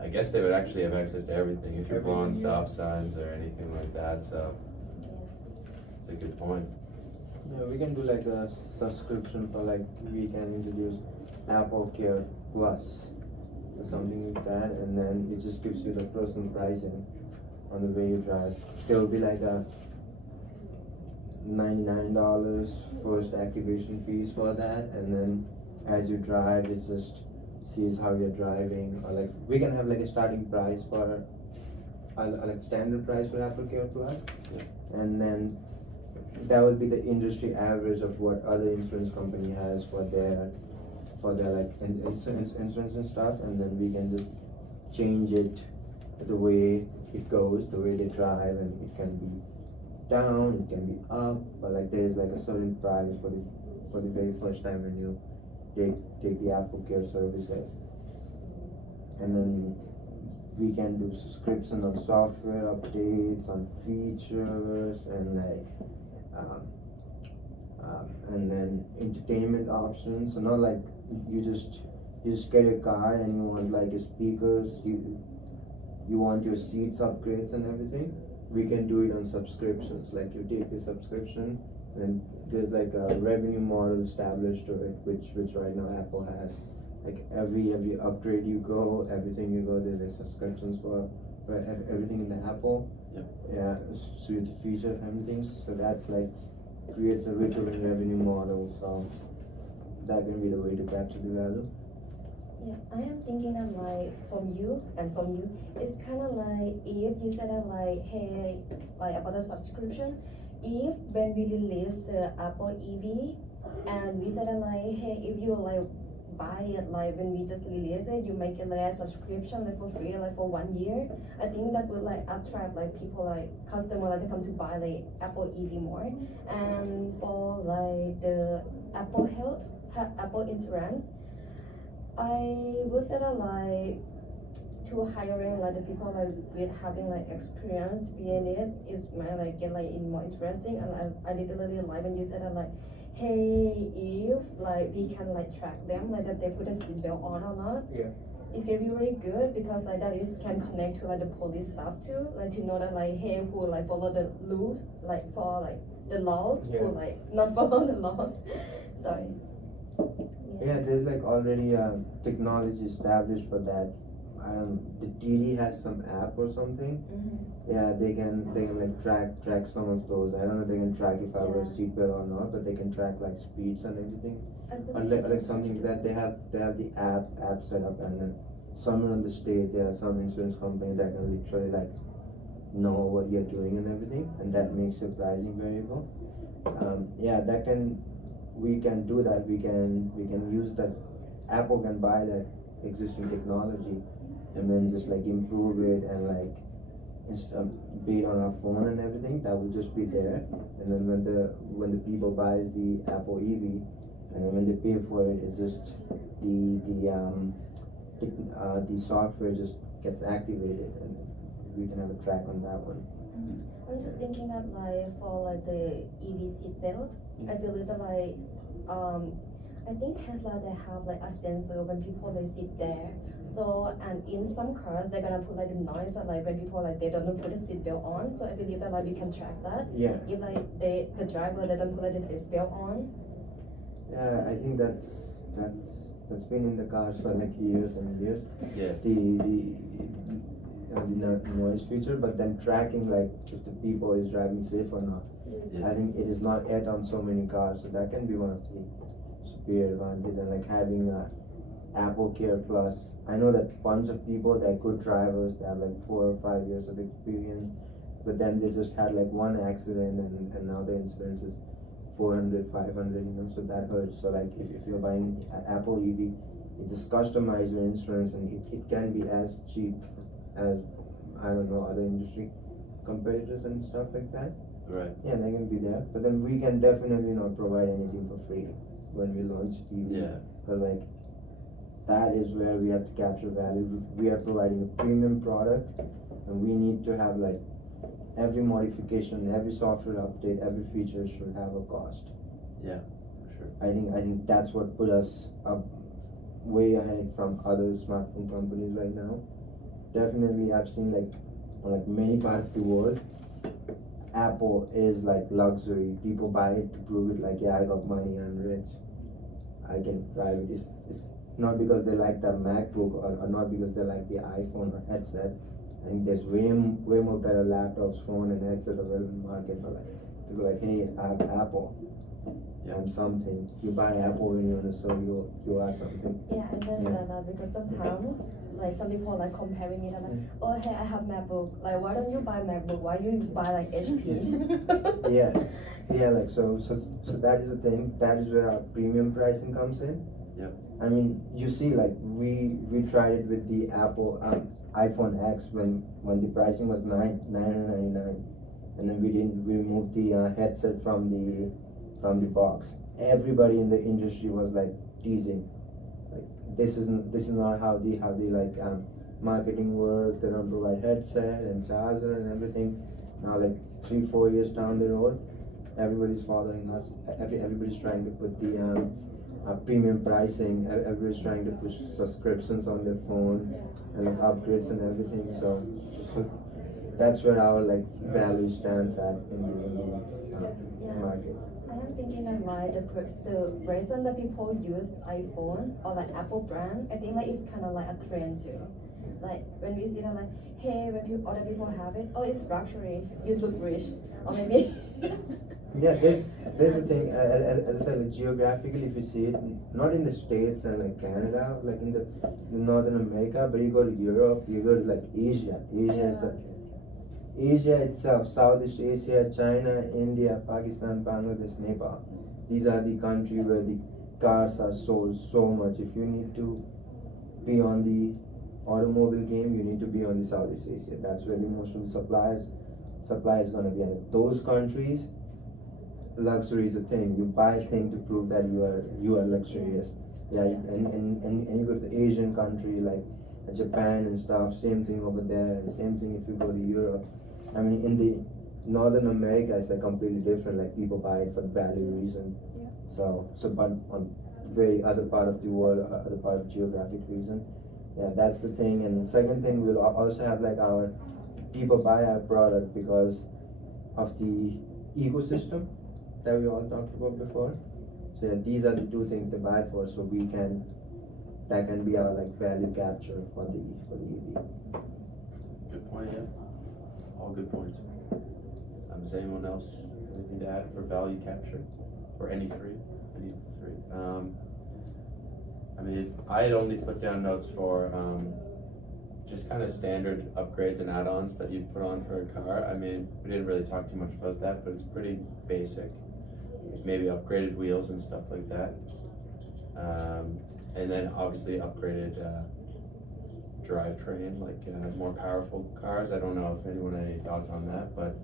I guess they would actually have access to everything if you're blowing Everything, stop yeah. signs or anything like that. So it's a good point. Yeah, we can do like a subscription for like, we can introduce Apple Care Plus or something like that, and then it just gives you the personal pricing on the way you drive. There will be like a $99 first activation fees for that, and then as you drive, it just sees how you're driving, or like we can have like a starting price for like standard price for Apple Care Plus, Yeah. and then that would be the industry average of what other insurance company has for their like insurance and stuff, and then we can just change it the way it goes, the way they drive, and it can be down, it can be up, but like there's like a certain price for the very first time when you take the Apple Care services. And then we can do subscription on software updates, on features, and like and then entertainment options. So not like you just get a car and you want like your speakers, you want your seats upgrades and everything. We can do it on subscriptions. Like you take the subscription and there's like a revenue model established to it, which right now Apple has. Like every upgrade you go, everything you go, there's like subscriptions for everything in the Apple. Yep. Yeah, so with the feature and everything. So that's like creates a recurring revenue model. So that can be the way to capture the value. Yeah, I am thinking that like from you, it's kind of like if you said that like, hey, like about the subscription, if when we release the Apple EV, and we said that like, hey, if you like buy it like when we just release it, you make it like a subscription like for free like for 1 year. I think that would like attract like people like customer like to come to buy like Apple EV more. And for like the Apple Health, Apple Insurance, I would say that like to hiring like the people like with having like experience being it is might like get like in more interesting. And I literally like when you said that like, hey, if like we can like track them like that they put a seatbelt on or not. Yeah. It's gonna be really good because like that is can connect to like the police stuff too, like to know that like, hey, who like follow the rules, like for like the laws, Yeah. who like not follow the laws. Sorry. Yeah, there's like already technology established for that. The TD has some app or something. Mm-hmm. Yeah, they can like track some of those. I don't know if they can track if I wear a Yeah. seatbelt or not, but they can track like speeds and everything. I Or believe like something that they have the app set up, and then somewhere in the state there are some insurance companies that can literally like know what you're doing and everything, and that makes your pricing variable. Yeah, we can do that. We can use that. Apple can buy that existing technology and then just like improve it and like be it on our phone and everything, that will just be there. And then when the people buys the Apple EV, and then when they pay for it, it's just the software just gets activated, and we can have a track on that one. I'm just thinking that like for like the EV seat belt, I believe that like I think Tesla they have like a sensor when people they sit there. So and in some cars they're gonna put like the noise that like when people like they don't put the seat belt on. So I believe that like we can track that. Yeah, If like the driver they don't put like the seat belt on. yeah, I think that's been in the cars for like years and years. Yeah. The noise feature, but then tracking like if the people is driving safe or not. Yeah. I think it is not yet on so many cars, so that can be one of the superior advantages. And like having Apple Care Plus, I know that bunch of people that good drivers, they have like 4 or 5 years of experience, but then they just had like one accident and now the insurance is 400, 500, so that hurts. So like if you're buying Apple EV, you just customize your insurance and it can be as cheap as, I don't know, other industry competitors and stuff like that. Right. Yeah, they can be there, but then we can definitely not provide anything for free when we launch EV. Yeah. Because like that is where we have to capture value. We are providing a premium product, and we need to have like every modification, every software update, every feature should have a cost. Yeah, for sure. I think that's what put us up way ahead from other smartphone companies right now. Definitely, I've seen like many parts of the world, Apple is like luxury. People buy it to prove it, like, yeah, I got money, I'm rich, I can drive it. It's not because they like the MacBook or not because they like the iPhone or headset. I think there's way more better laptops, phone, and headset available in the market for like people like, hey, I have Apple. Yeah. I'm something. You buy Apple when you're on a show, you are something. Yeah, I understand that because sometimes like some people are like comparing me, they're like, oh hey, I have MacBook. Like why don't you buy MacBook? Why you buy like HP? Yeah, like so that is the thing. That is where our premium pricing comes in. Yep. I mean, you see, like we tried it with the Apple iPhone X when the pricing was $999, and then we removed the headset from the box. Everybody in the industry was like teasing, like this is not how the like marketing works. They don't provide headset and charger and everything. Now like 3-4 years down the road, everybody's following us. Everybody's trying to put the premium pricing. Everybody's trying to push subscriptions on their phone and like upgrades and everything. So that's where our like value stands at in the market. I am thinking that like the reason that people use iPhone or like Apple brand, I think like it's kind of like a trend too. Like when we see that like, hey, when other people have it, oh, it's luxury, you look rich, or maybe. Yeah, there's the thing. As I said, like, geographically, if you see it, not in the States and like Canada, like in the Northern America, but you go to Europe, you go to like Asia. Asia itself, Southeast Asia, China, India, Pakistan, Bangladesh, Nepal. These are the countries where the cars are sold so much. If you need to be on the automobile game, you need to be on the Southeast Asia. That's where the most of the supply is gonna be. And those countries, luxury is a thing. You buy a thing to prove that you are luxurious. Yeah, and you go to the Asian country like Japan and stuff, same thing over there, and same thing if you go to Europe. I mean, in the Northern America, it's like completely different. Like people buy it for the value reason. So but on very other part of the world, other part of geographic reason. Yeah, that's the thing. And the second thing, we'll also have like our people buy our product because of the ecosystem that we all talked about before. So yeah, these are the two things they buy for. So that can be our like value capture for the EV. Good point, yeah. All good points. Does anyone else anything to add for value capture? Or any three? I mean, I had only put down notes for just kind of standard upgrades and add-ons that you'd put on for a car. I mean, we didn't really talk too much about that, but it's pretty basic. Maybe upgraded wheels and stuff like that. And then obviously upgraded drivetrain, like more powerful cars. I don't know if anyone had any thoughts on that, but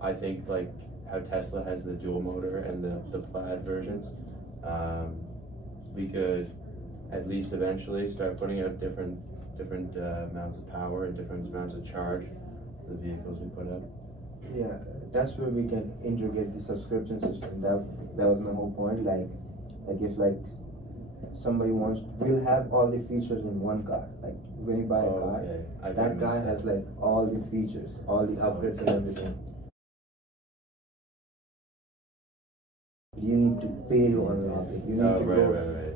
I think like how Tesla has the dual motor and the plaid versions, we could at least eventually start putting out different amounts of power and different amounts of charge for the vehicles we put out. Yeah, that's where we can integrate the subscription system. That was my whole point. Like if like somebody wants, we'll have all the features in one car. Like when you buy a car, Okay, I that missed car that. has like all the features, all the upgrades and everything. You need to pay to unlock it. You need Oh, to right, go. right.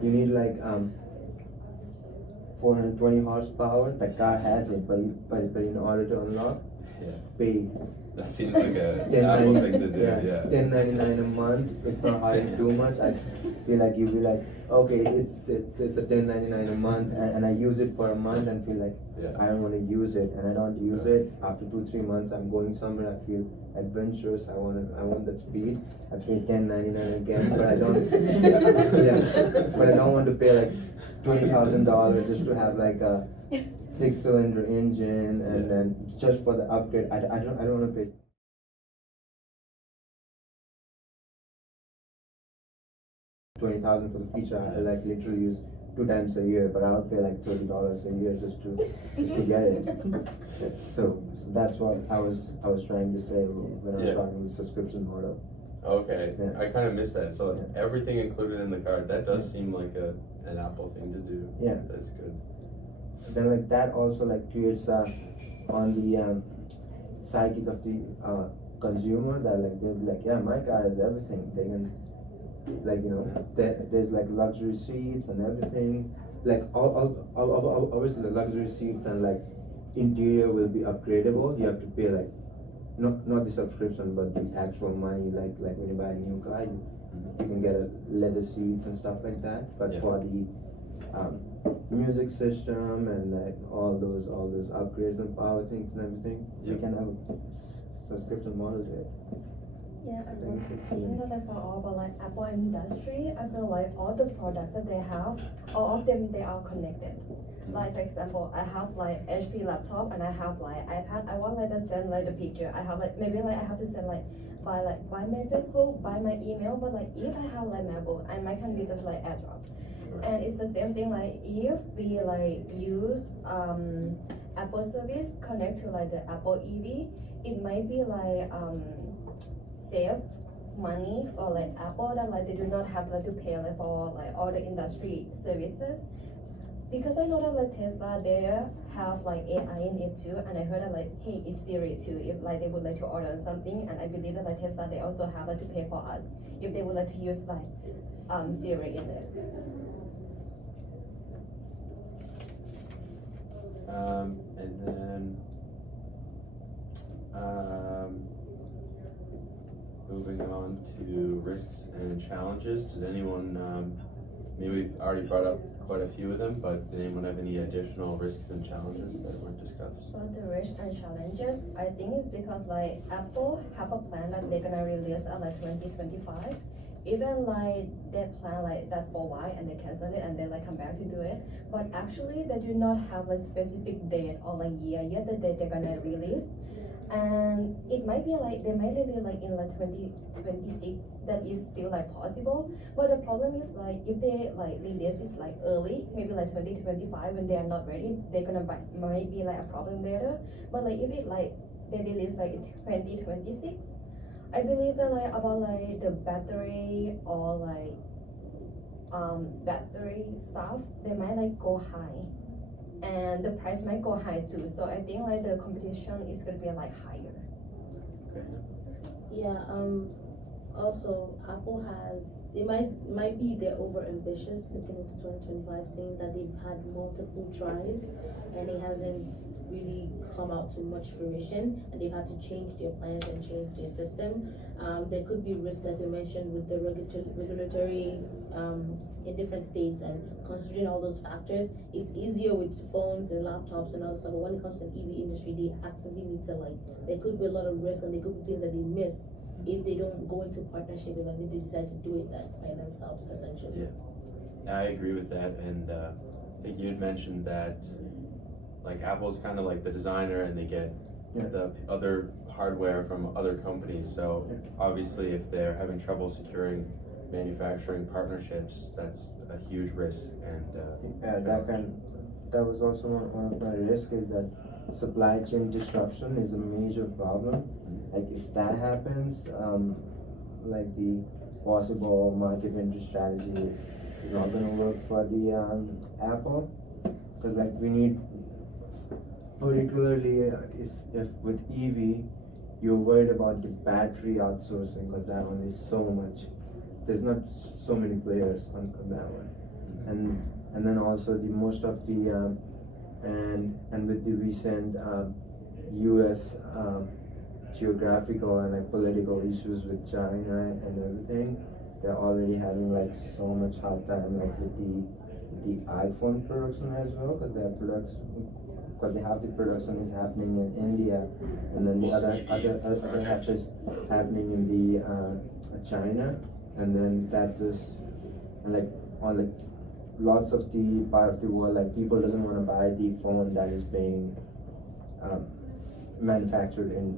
You need like 420 horsepower. The car has it, but in order to unlock, Yeah, pay that seems like a 10.99 Apple thing to do. Yeah. $10.99 a month. It's not hard to do much. I feel like you'll be like, okay, it's a $10.99 a month, and I use it for a month and feel like Yeah. I don't want to use it, and I don't use it. After 2-3 months, I'm going somewhere. I feel adventurous. I want that speed. I pay $10.99 again, but I don't. Yeah, but I don't want to pay like $20,000 just to have like a 6-cylinder engine, and Yeah. then just for the upgrade. I don't want to pay. $20,000 for the feature. I like literally use 2 times a year, but I'll pay like $30 a year just to get it. So that's what I was trying to say when I was Yeah. talking about subscription model. Okay, Yeah. I kind of missed that. So Yeah. everything included in the card, that does seem like an Apple thing to do. Yeah. That's good. Then like that also like creates on the psyche of the consumer, that like they'll be like, yeah, my car has everything. They can like, you know, there's like luxury seats and everything. Like all obviously the luxury seats and like interior will be upgradable. You have to pay like not the subscription but the actual money, like when you buy a new car, you can get a leather seats and stuff like that. But Yeah. for the music system and like all those upgrades and power things and everything, Yeah. you can have a subscription model to it. Yeah, and one thing that I found about like Apple industry, I feel like all the products that they have, all of them they are connected. Like for example, I have like HP laptop and I have like iPad. I want like to send like the picture. I have like maybe like I have to send like by my Facebook, by my email. But like if I have like MacBook, I might can be just like AirDrop. And it's the same thing like if we like use Apple service connect to like the Apple EV, it might be like save money for like Apple that like they do not have like to pay like for like all the industry services. Because I know that like Tesla they have like AI in it too, and I heard that like hey it's Siri too if like they would like to order something, and I believe that like Tesla they also have like to pay for us if they would like to use like Siri in it. And then moving on to risks and challenges. Did anyone, maybe we've already brought up quite a few of them, but did anyone have any additional risks and challenges that weren't discussed? For the risks and challenges, I think it's because like Apple have a plan that they're gonna release at like 2025. Even like they plan like that for a while and they cancel it and they like come back to do it. But actually they do not have like specific date or like year yet that they're gonna release. And it might be like they might release like in like 2026, that is still like possible. But the problem is like if they like release is like early, maybe like 2025 when they are not ready, they're gonna might be like a problem later. But like if it like they release like in 2026, I believe that like about like the battery or like battery stuff, they might like go high. And the price might go high too. So I think like the competition is gonna be like higher. Okay. Yeah, also Apple has, it might be they're over ambitious looking into 2025, saying that they've had multiple tries and it hasn't really come out to much fruition, and they've had to change their plans and change their system. There could be risks, like you mentioned, with the regulatory in different states, and considering all those factors, it's easier with phones and laptops and all stuff. But when it comes to the EV industry, they actively need to like, there could be a lot of risk and there could be things that they miss if they don't go into partnership with them, if they decide to do it that by themselves, essentially. Yeah. I agree with that, and I think you had mentioned that like Apple's kind of like the designer, and they get Yeah. the other hardware from other companies. So obviously, if they're having trouble securing manufacturing partnerships, that's a huge risk. And that was also one of my risks, is that supply chain disruption is a major problem. Like if that happens, like the possible market entry strategy is not gonna work for the Apple, because like we need, particularly if with EV, you're worried about the battery outsourcing, because that one is so much. There's not so many players on that one, and then also the most of the and with the recent U.S. Geographical and like political issues with China and everything, they're already having like so much hard time like with the iPhone production as well, because half the production is happening in India, and then the other half is happening in the China, and then that's just like on like lots of the part of the world, like people doesn't want to buy the phone that is being manufactured in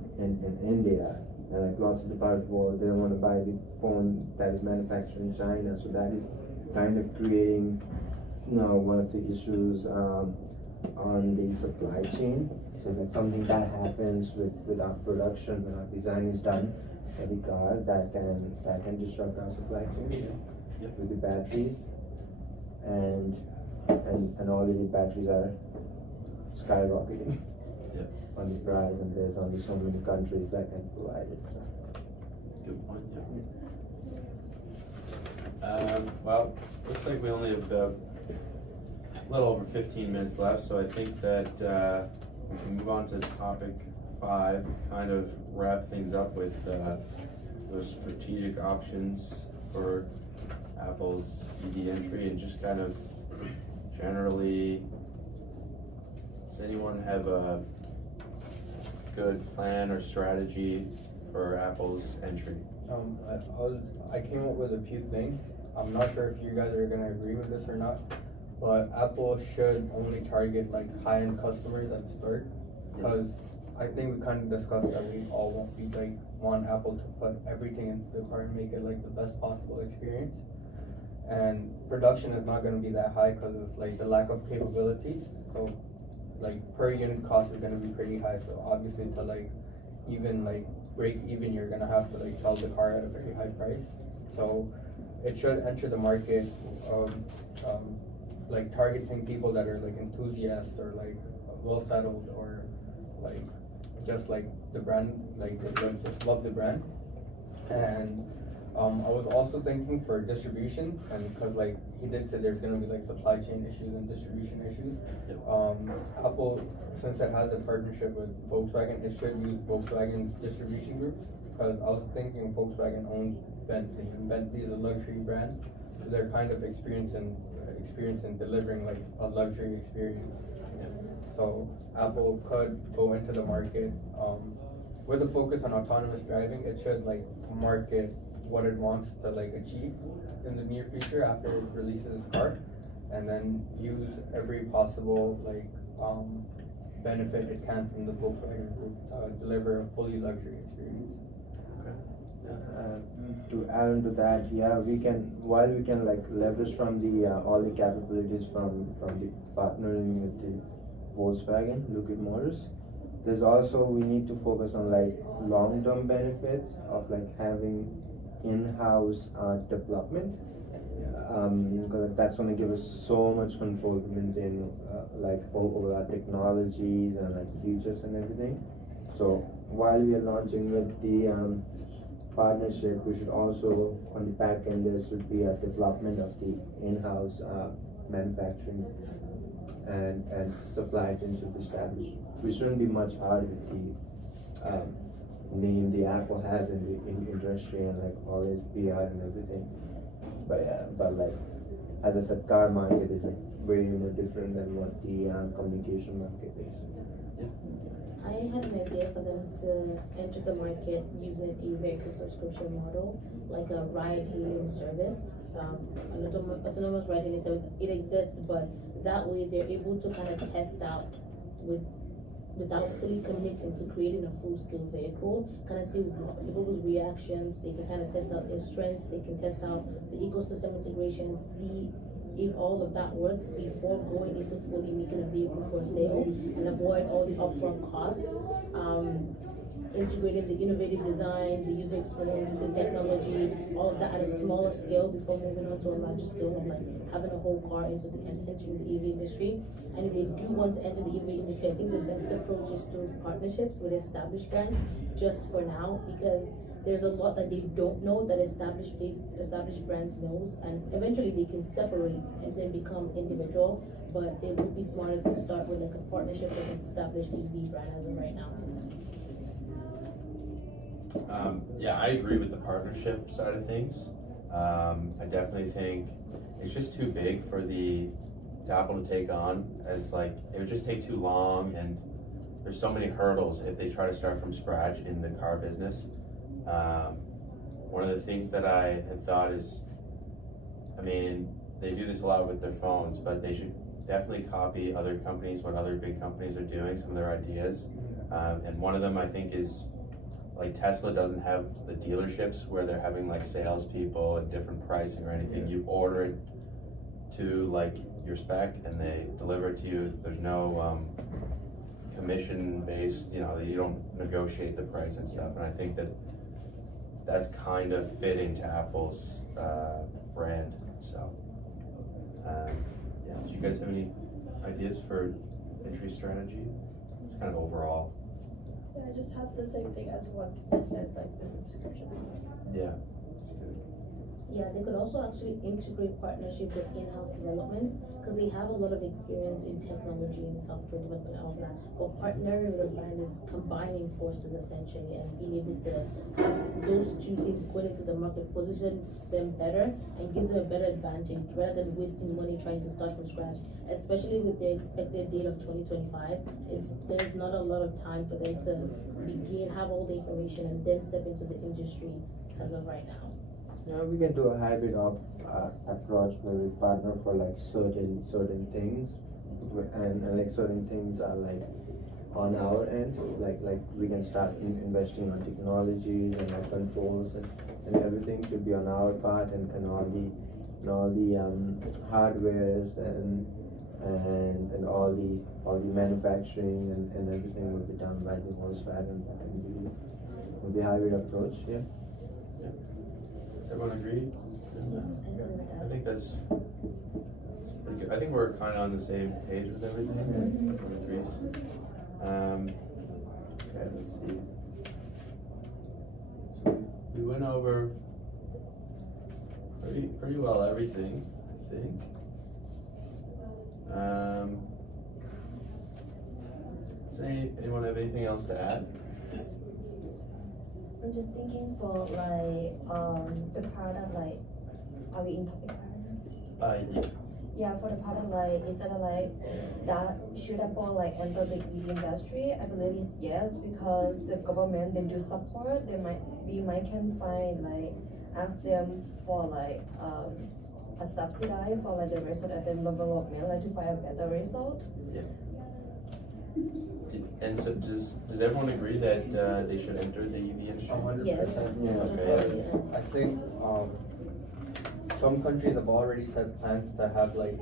India, and like lots of the part of the world they don't want to buy the phone that is manufactured in China. So that is kind of creating, one of the issues on the supply chain. So if something that happens with our production, when our design is done for the car, that can disrupt our supply chain with the batteries, and already batteries are skyrocketing on the price, and there's only so many countries that can provide it. So. Good point. Yeah. Well, looks like we only have a little over 15 minutes left, so I think that we can move on to topic 5, kind of wrap things up with those strategic options for Apple's EV entry, and just kind of generally, does anyone have a good plan or strategy for Apple's entry? I came up with a few things. I'm not sure if you guys are gonna agree with this or not, but Apple should only target like high-end customers at the start, because I think we kind of discussed that we all want Apple to put everything into the car and make it like the best possible experience. And production is not gonna be that high because of like the lack of capabilities. So like per unit cost is gonna be pretty high. So obviously to like even like break even, you're gonna have to like sell the car at a very high price. So it should enter the market like targeting people that are like enthusiasts or like well settled, or like just like the brand, like they just love the brand. And I was also thinking for distribution, and because like he did say there's gonna be like supply chain issues and distribution issues. Apple, since it has a partnership with Volkswagen, it should use Volkswagen's distribution group, because I was thinking Volkswagen owns Bentley, and Bentley is a luxury brand, so they're kind of experienced in delivering like a luxury experience. So Apple could go into the market with a focus on autonomous driving. It should like market what it wants to like achieve in the near future after it releases its car, and then use every possible like benefit it can from the Volkswagen group to deliver a fully luxury experience. To add on to that, we can like leverage from the all the capabilities from the partnering with the Volkswagen, Lucid Motors. There's also, we need to focus on like long-term benefits of like having in-house development, because that's going to give us so much control to maintain like over our technologies and like features and everything. So while we are launching with the partnership, we should also, on the back end, there should be a development of the in-house manufacturing and supply chain should be established. We shouldn't be much hard with the name the Apple has in the industry and like all its PR and everything. But like, as I said, car market is like way more different than what the communication market is. I I had an idea for them to enter the market using a vehicle subscription model, like a ride-hailing service, an autonomous ride-hailing service. It exists, but that way they're able to kind of test out without fully committing to creating a full-scale vehicle, kind of see people's reactions. They can kind of test out their strengths. They can test out the ecosystem integration, see if all of that works before going into fully making a vehicle for sale, and avoid all the upfront costs. Integrating the innovative design, the user experience, the technology, all of that at a smaller scale before moving on to a larger scale of like having a whole car entering the EV industry. And if they do want to enter the EV industry, I think the best approach is through partnerships with established brands, just for now, because there's a lot that they don't know that established brands knows, and eventually they can separate and then become individual. But it would be smarter to start with like a partnership with an established EV brand as of right now. Yeah, I agree with the partnership side of things. I definitely think it's just too big for Apple to take on, as like it would just take too long, and there's so many hurdles if they try to start from scratch in the car business. One of the things that I had thought is, I mean, they do this a lot with their phones, but they should definitely copy other companies, what other big companies are doing, some of their ideas. And one of them I think is, like Tesla doesn't have the dealerships where they're having like salespeople at different pricing or anything. You order it to like your spec and they deliver it to you. There's no commission based, you don't negotiate the price and stuff. And I think that's kind of fitting to Apple's brand. So yeah, do you guys have any ideas for entry strategy? It's kind of overall. Yeah, I just have the same thing as what they said, like the subscription. Yeah, that's good. Yeah, they could also actually integrate partnership with in-house developments, because they have a lot of experience in technology and software development and all of that. But partnering with a brand is combining forces essentially, and being able to have those two things going into the market positions them better and gives them a better advantage rather than wasting money trying to start from scratch. Especially with their expected date of 2025, there's not a lot of time for them to have all the information and then step into the industry as of right now. Yeah, we can do a hybrid approach where we partner for like certain things, and like certain things are like on our end, like we can start investing on technologies and like controls and everything should be on our part, and all the hardwares and all the manufacturing and everything will be done by the Volkswagen with the hybrid approach. Yeah. Does everyone agree? Yes, I agree with I that. think that's pretty good. I think we're kind of on the same page with everything. Everyone agrees. Okay, let's see. So we went over pretty well everything, I think. Does anyone have anything else to add? I'm just thinking for like the product, like are we in topic right now? Yeah. Yeah, for the product, like is it like that should Apple like enter the EV industry? I believe it's yes, because the government they do support. We might can find like ask them for like a subsidy for like the research and development, like to find a better result. And so does everyone agree that they should enter the EV industry? 100%. Yes. Yeah. Okay. I think some countries have already set plans to have like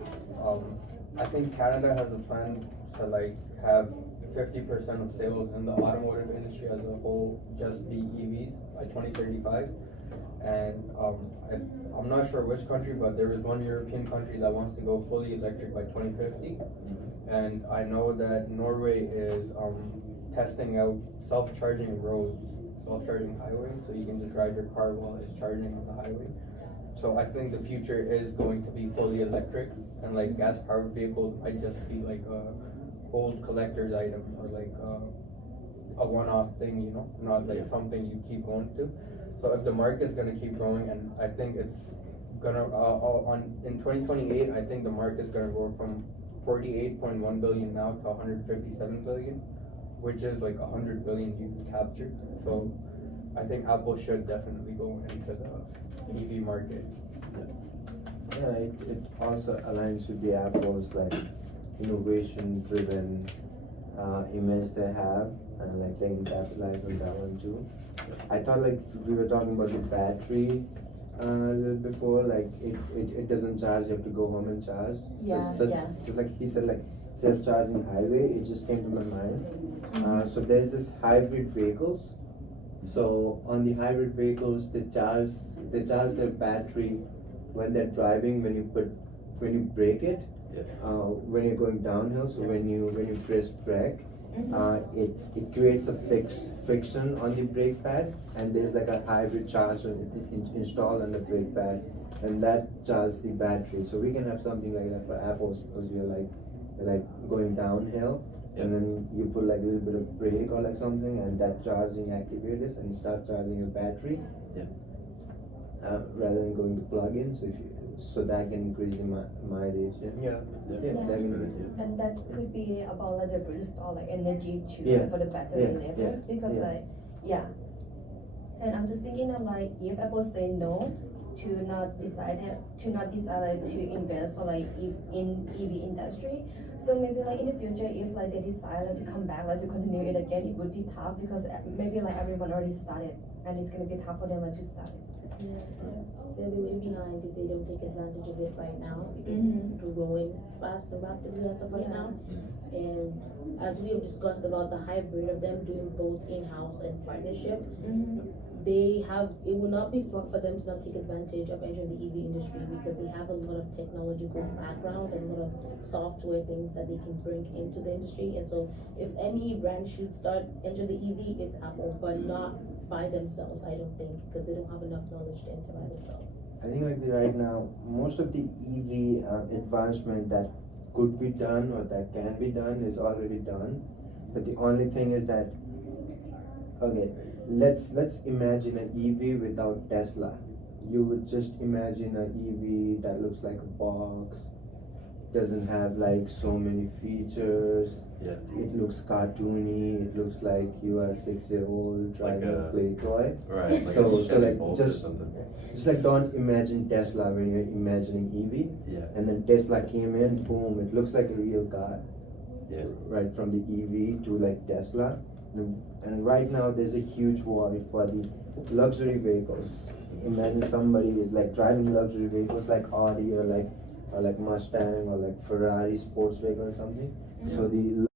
I think Canada has a plan to like have 50% of sales in the automotive industry as a whole just be EVs by 2035. And I'm not sure which country, but there is one European country that wants to go fully electric by 2050. And I know that Norway is testing out self-charging roads, self-charging highways, so you can just drive your car while it's charging on the highway. So I think the future is going to be fully electric, and like gas-powered vehicles might just be like a old collector's item, or like a one-off thing, not like something you keep going to. So if the market's gonna keep growing, and I think it's gonna in 2028, I think the market's gonna go from 48.1 billion now to 157 billion. which is like 100 billion you can capture. So I think Apple should definitely go into the EV market. Yeah, it also aligns with the Apple's like innovation driven image they have, and like they can capitalize on that one too. I thought like we were talking about the battery a little before, like it doesn't charge, you have to go home and charge. Yeah, Just yeah. like he said, like self-charging highway, it just came to my mind. So there's this hybrid vehicles. So on the hybrid vehicles, they charge their battery when they're driving, when you brake it, Yeah. when you're going downhill. So when you press brake, it creates a friction on the brake pad, and there's like a hybrid charger installed on the brake pad, and that charges the battery. So we can have something like that for Apples, because you're like going downhill, and then you put like a little bit of brake or like something, and that charging activates and start charging your battery. Yeah. Rather than going to plug-in, so that can increase the mileage. Yeah. Yeah, Yeah. that can Good idea. And that could be about like the boost or like energy too, Yeah. like, for the battery Yeah, level, yeah, because yeah. like, yeah. And I'm just thinking that like, if Apple say no to not decide to invest for like in EV industry, so maybe like in the future, if like they decided to come back, like to continue it again, it would be tough, because maybe like everyone already started, and it's gonna be tough for them like to start it. They'll be way behind if they don't take advantage of it right now, because it's growing fast and rapidly as of right Yeah. now. And as we have discussed about the hybrid of them doing both in-house and partnership, it will not be smart for them to not take advantage of entering the EV industry, because they have a lot of technological background and a lot of software things that they can bring into the industry. And so if any brand should start entering the EV, it's Apple, but not by themselves, I don't think, because they don't have enough knowledge to enter by themselves. I think like right now, most of the EV advancement that could be done or that can be done is already done. But the only thing is that, okay, let's imagine an EV without Tesla. You would just imagine an EV that looks like a box, doesn't have like so many features. Yeah. It looks cartoony. It looks like you are a 6-year-old driving a a- play toy. Right. Like So- a so, Chevy like, Bolt or just- something. Just like don't imagine Tesla when you're imagining EV. Yeah. And then Tesla came in, boom, it looks like a real car. Yeah. Right from the EV to like Tesla. And right now there's a huge void for the luxury vehicles. Imagine somebody is like driving luxury vehicles like Audi or like Mustang or like Ferrari sports vehicle or something. So the